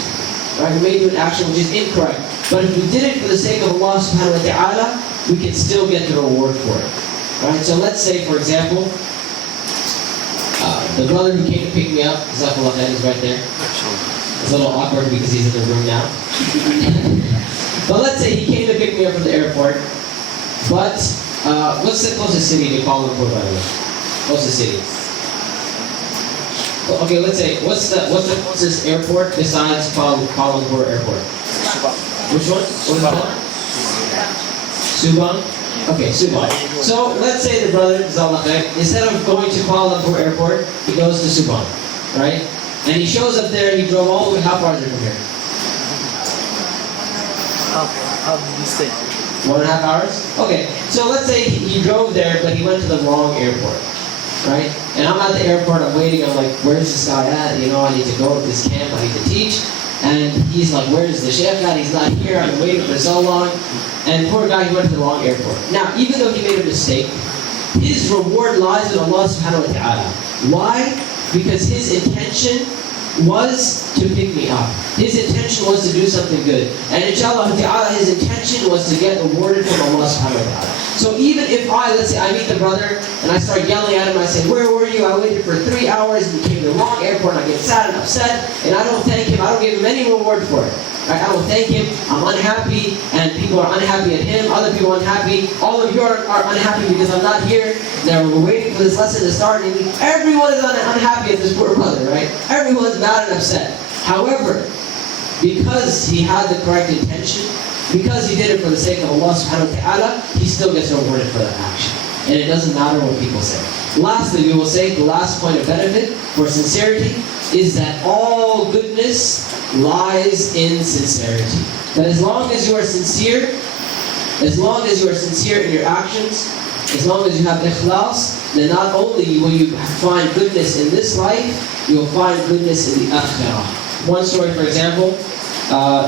Right? We may do an action which is incorrect. But if we did it for the sake of Allah subhanahu wa ta'ala, we can still get the reward for it. Right? So let's say, for example, the brother who came to pick me up, Jazakallah khair, is right there. It's a little awkward because he's in the room now. But let's say he came to pick me up from the airport. But what's the closest city to Kuala Lumpur, by the way? Closest city. Okay, let's say what's the closest airport besides Kuala Lumpur Airport? Which one? What is it called? Subang. Okay, Subang. So let's say the brother, instead of going to Kuala Lumpur Airport, he goes to Subang, right? And he shows up there. He drove all the way. How far is it from here? How did you stay? 1.5 hours? Okay, so let's say he drove there, but he went to the wrong airport, right? And I'm at the airport, I'm waiting, I'm like, where's this guy at? You know, I need to go to this camp, I need to teach. And he's like, where's the Sheikh at? He's not here, I've been waiting for so long. And poor guy, he went to the wrong airport. Now, even though he made a mistake, his reward lies with Allah subhanahu wa ta'ala. Why? Because his intention was to pick me up. His intention was to do something good. And inshallah ta'ala, his intention was to get rewarded from Allah subhanahu wa ta'ala. So even if let's say I meet the brother and I start yelling at him, I say, where were you? I waited for 3 hours and came to the wrong airport, and I get sad and upset, and I don't thank him, I don't give him any reward for it. Right? I don't thank him, I'm unhappy, and people are unhappy at him, other people are unhappy, all of you are unhappy because I'm not here. Now we're waiting for this lesson to start, and everyone is unhappy at this poor brother, right? Everyone's mad and upset. However, because he had the correct intention, because he did it for the sake of Allah subhanahu wa ta'ala, he still gets rewarded for that action. And it doesn't matter what people say. Lastly, we will say the last point of benefit for sincerity is that all goodness lies in sincerity. That as long as you are sincere, as long as you are sincere in your actions, as long as you have ikhlas, then not only will you find goodness in this life, you will find goodness in the akhirah. One story, for example,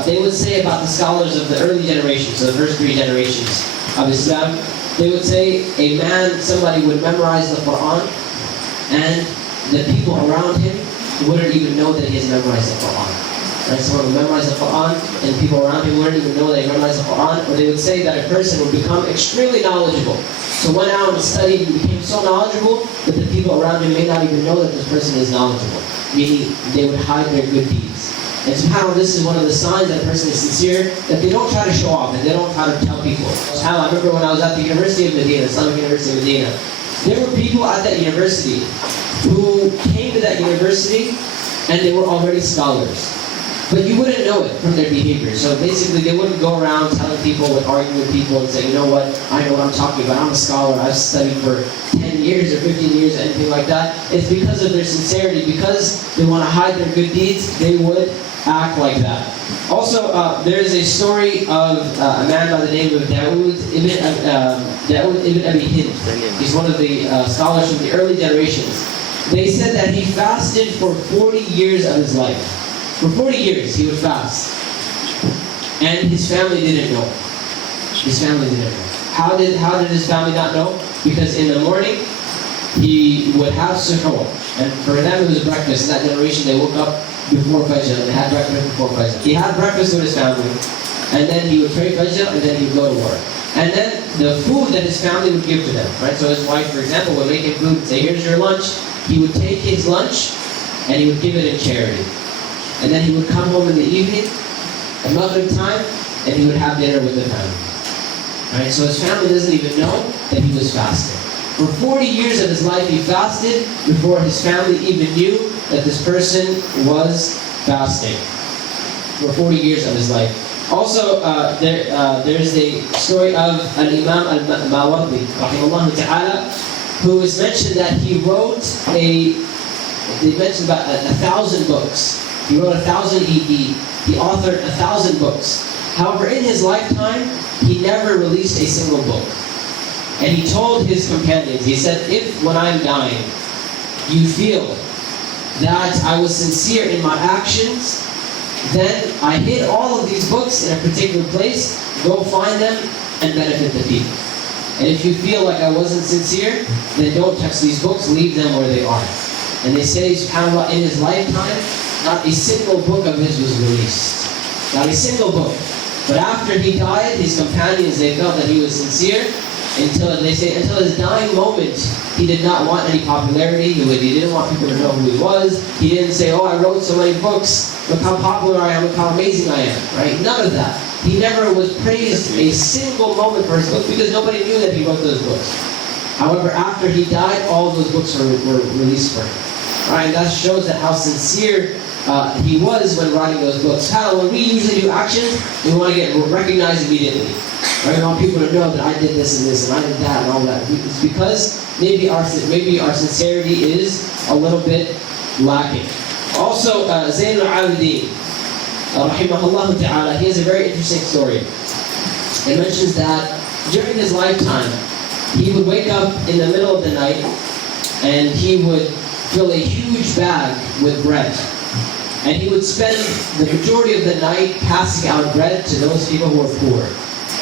they would say about the scholars of the early generations, so the first 3 generations of Islam, they would say somebody would memorize the Quran, and the people around him wouldn't even know that he has memorized the Quran. Right? Someone would memorize the Quran, and people around him wouldn't even know that he memorized the Quran, or they would say that a person would become extremely knowledgeable. So went out and studied and became so knowledgeable that the people around him may not even know that this person is knowledgeable, meaning they would hide their good deeds. And subhanAllah, this is one of the signs that a person is sincere, that they don't try to show off, and they don't try to tell people. SubhanAllah, I remember when I was at the University of Medina, Islamic University of Medina, there were people at that university who came to that university and they were already scholars. But you wouldn't know it from their behavior. So basically they wouldn't go around telling people, would argue with people and say, you know what, I know what I'm talking about, I'm a scholar, I've studied for 10 years or 15 years, anything like that. It's because of their sincerity, because they want to hide their good deeds, they would act like that. Also, there is a story of a man by the name of Dawood ibn Abi Hind. He's one of the scholars from the early generations. They said that he fasted for 40 years of his life. For 40 years he would fast. And his family didn't know. His family didn't know. How did his family not know? Because in the morning, he would have suhoor. And for them it was breakfast. In that generation they woke up before Fajr. They had breakfast before Fajr. He had breakfast with his family. And then he would pray Fajr and then he would go to work. And then the food that his family would give to them, right? So his wife, for example, would make him food and say, here's your lunch. He would take his lunch and he would give it in charity. And then he would come home in the evening, at Maghrib time, and he would have dinner with the family. Right? So his family doesn't even know that he was fasting. For 40 years of his life he fasted before his family even knew that this person was fasting. For 40 years of his life. Also, there's a story of Al-Imam Al-Mawardi, rahimahullah ta'ala, who is mentioned that he wrote they mentioned about 1,000 books. He wrote 1,000, he authored 1,000 books. However, in his lifetime, he never released a single book. And he told his companions, he said, if when I'm dying, you feel that I was sincere in my actions, then I hid all of these books in a particular place, go find them and benefit the people. And if you feel like I wasn't sincere, then don't touch these books, leave them where they are. And they say, subhanAllah, in his lifetime, not a single book of his was released. Not a single book. But after he died, his companions, they felt that he was sincere until his dying moment, he did not want any popularity. He didn't want people to know who he was. He didn't say, oh, I wrote so many books. Look how popular I am. Look how amazing I am. Right? None of that. He never was praised a single moment for his book because nobody knew that he wrote those books. However, after he died, all those books were released for him. Right? And that shows that how sincere he was when writing those books. When we usually do actions, we want to get recognized immediately. Right? We want people to know that I did this and this and I did that and all that. It's because maybe our sincerity is a little bit lacking. Also, Zayn al-Abidin, rahimahullah ta'ala, he has a very interesting story. It mentions that during his lifetime, he would wake up in the middle of the night and he would fill a huge bag with bread. And he would spend the majority of the night passing out bread to those people who were poor,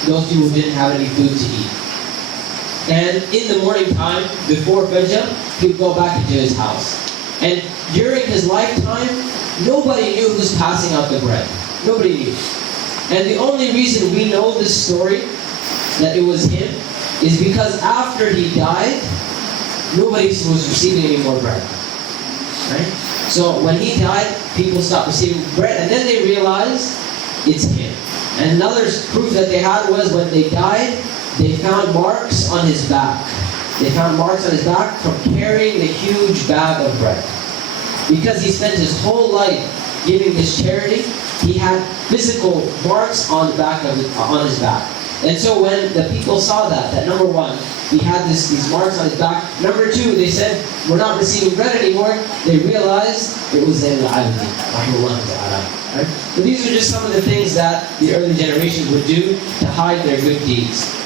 those people who didn't have any food to eat. And in the morning time, before Fajr, he would go back into his house. And during his lifetime, nobody knew who was passing out the bread. Nobody knew. And the only reason we know this story, that it was him, is because after he died, nobody was receiving any more bread. Right? So when he died, people stopped receiving bread, and then they realized it's him. And another proof that they had was when they died, they found marks on his back. They found marks on his back from carrying the huge bag of bread. Because he spent his whole life giving this charity, he had physical marks on the back of on his back. And so when the people saw that number one, he had these marks on his back. Number two, they said, we're not receiving bread anymore. They realized it was Zayn al-Abidin, rahimahullah ta'ala. Right? So these are just some of the things that the early generations would do to hide their good deeds.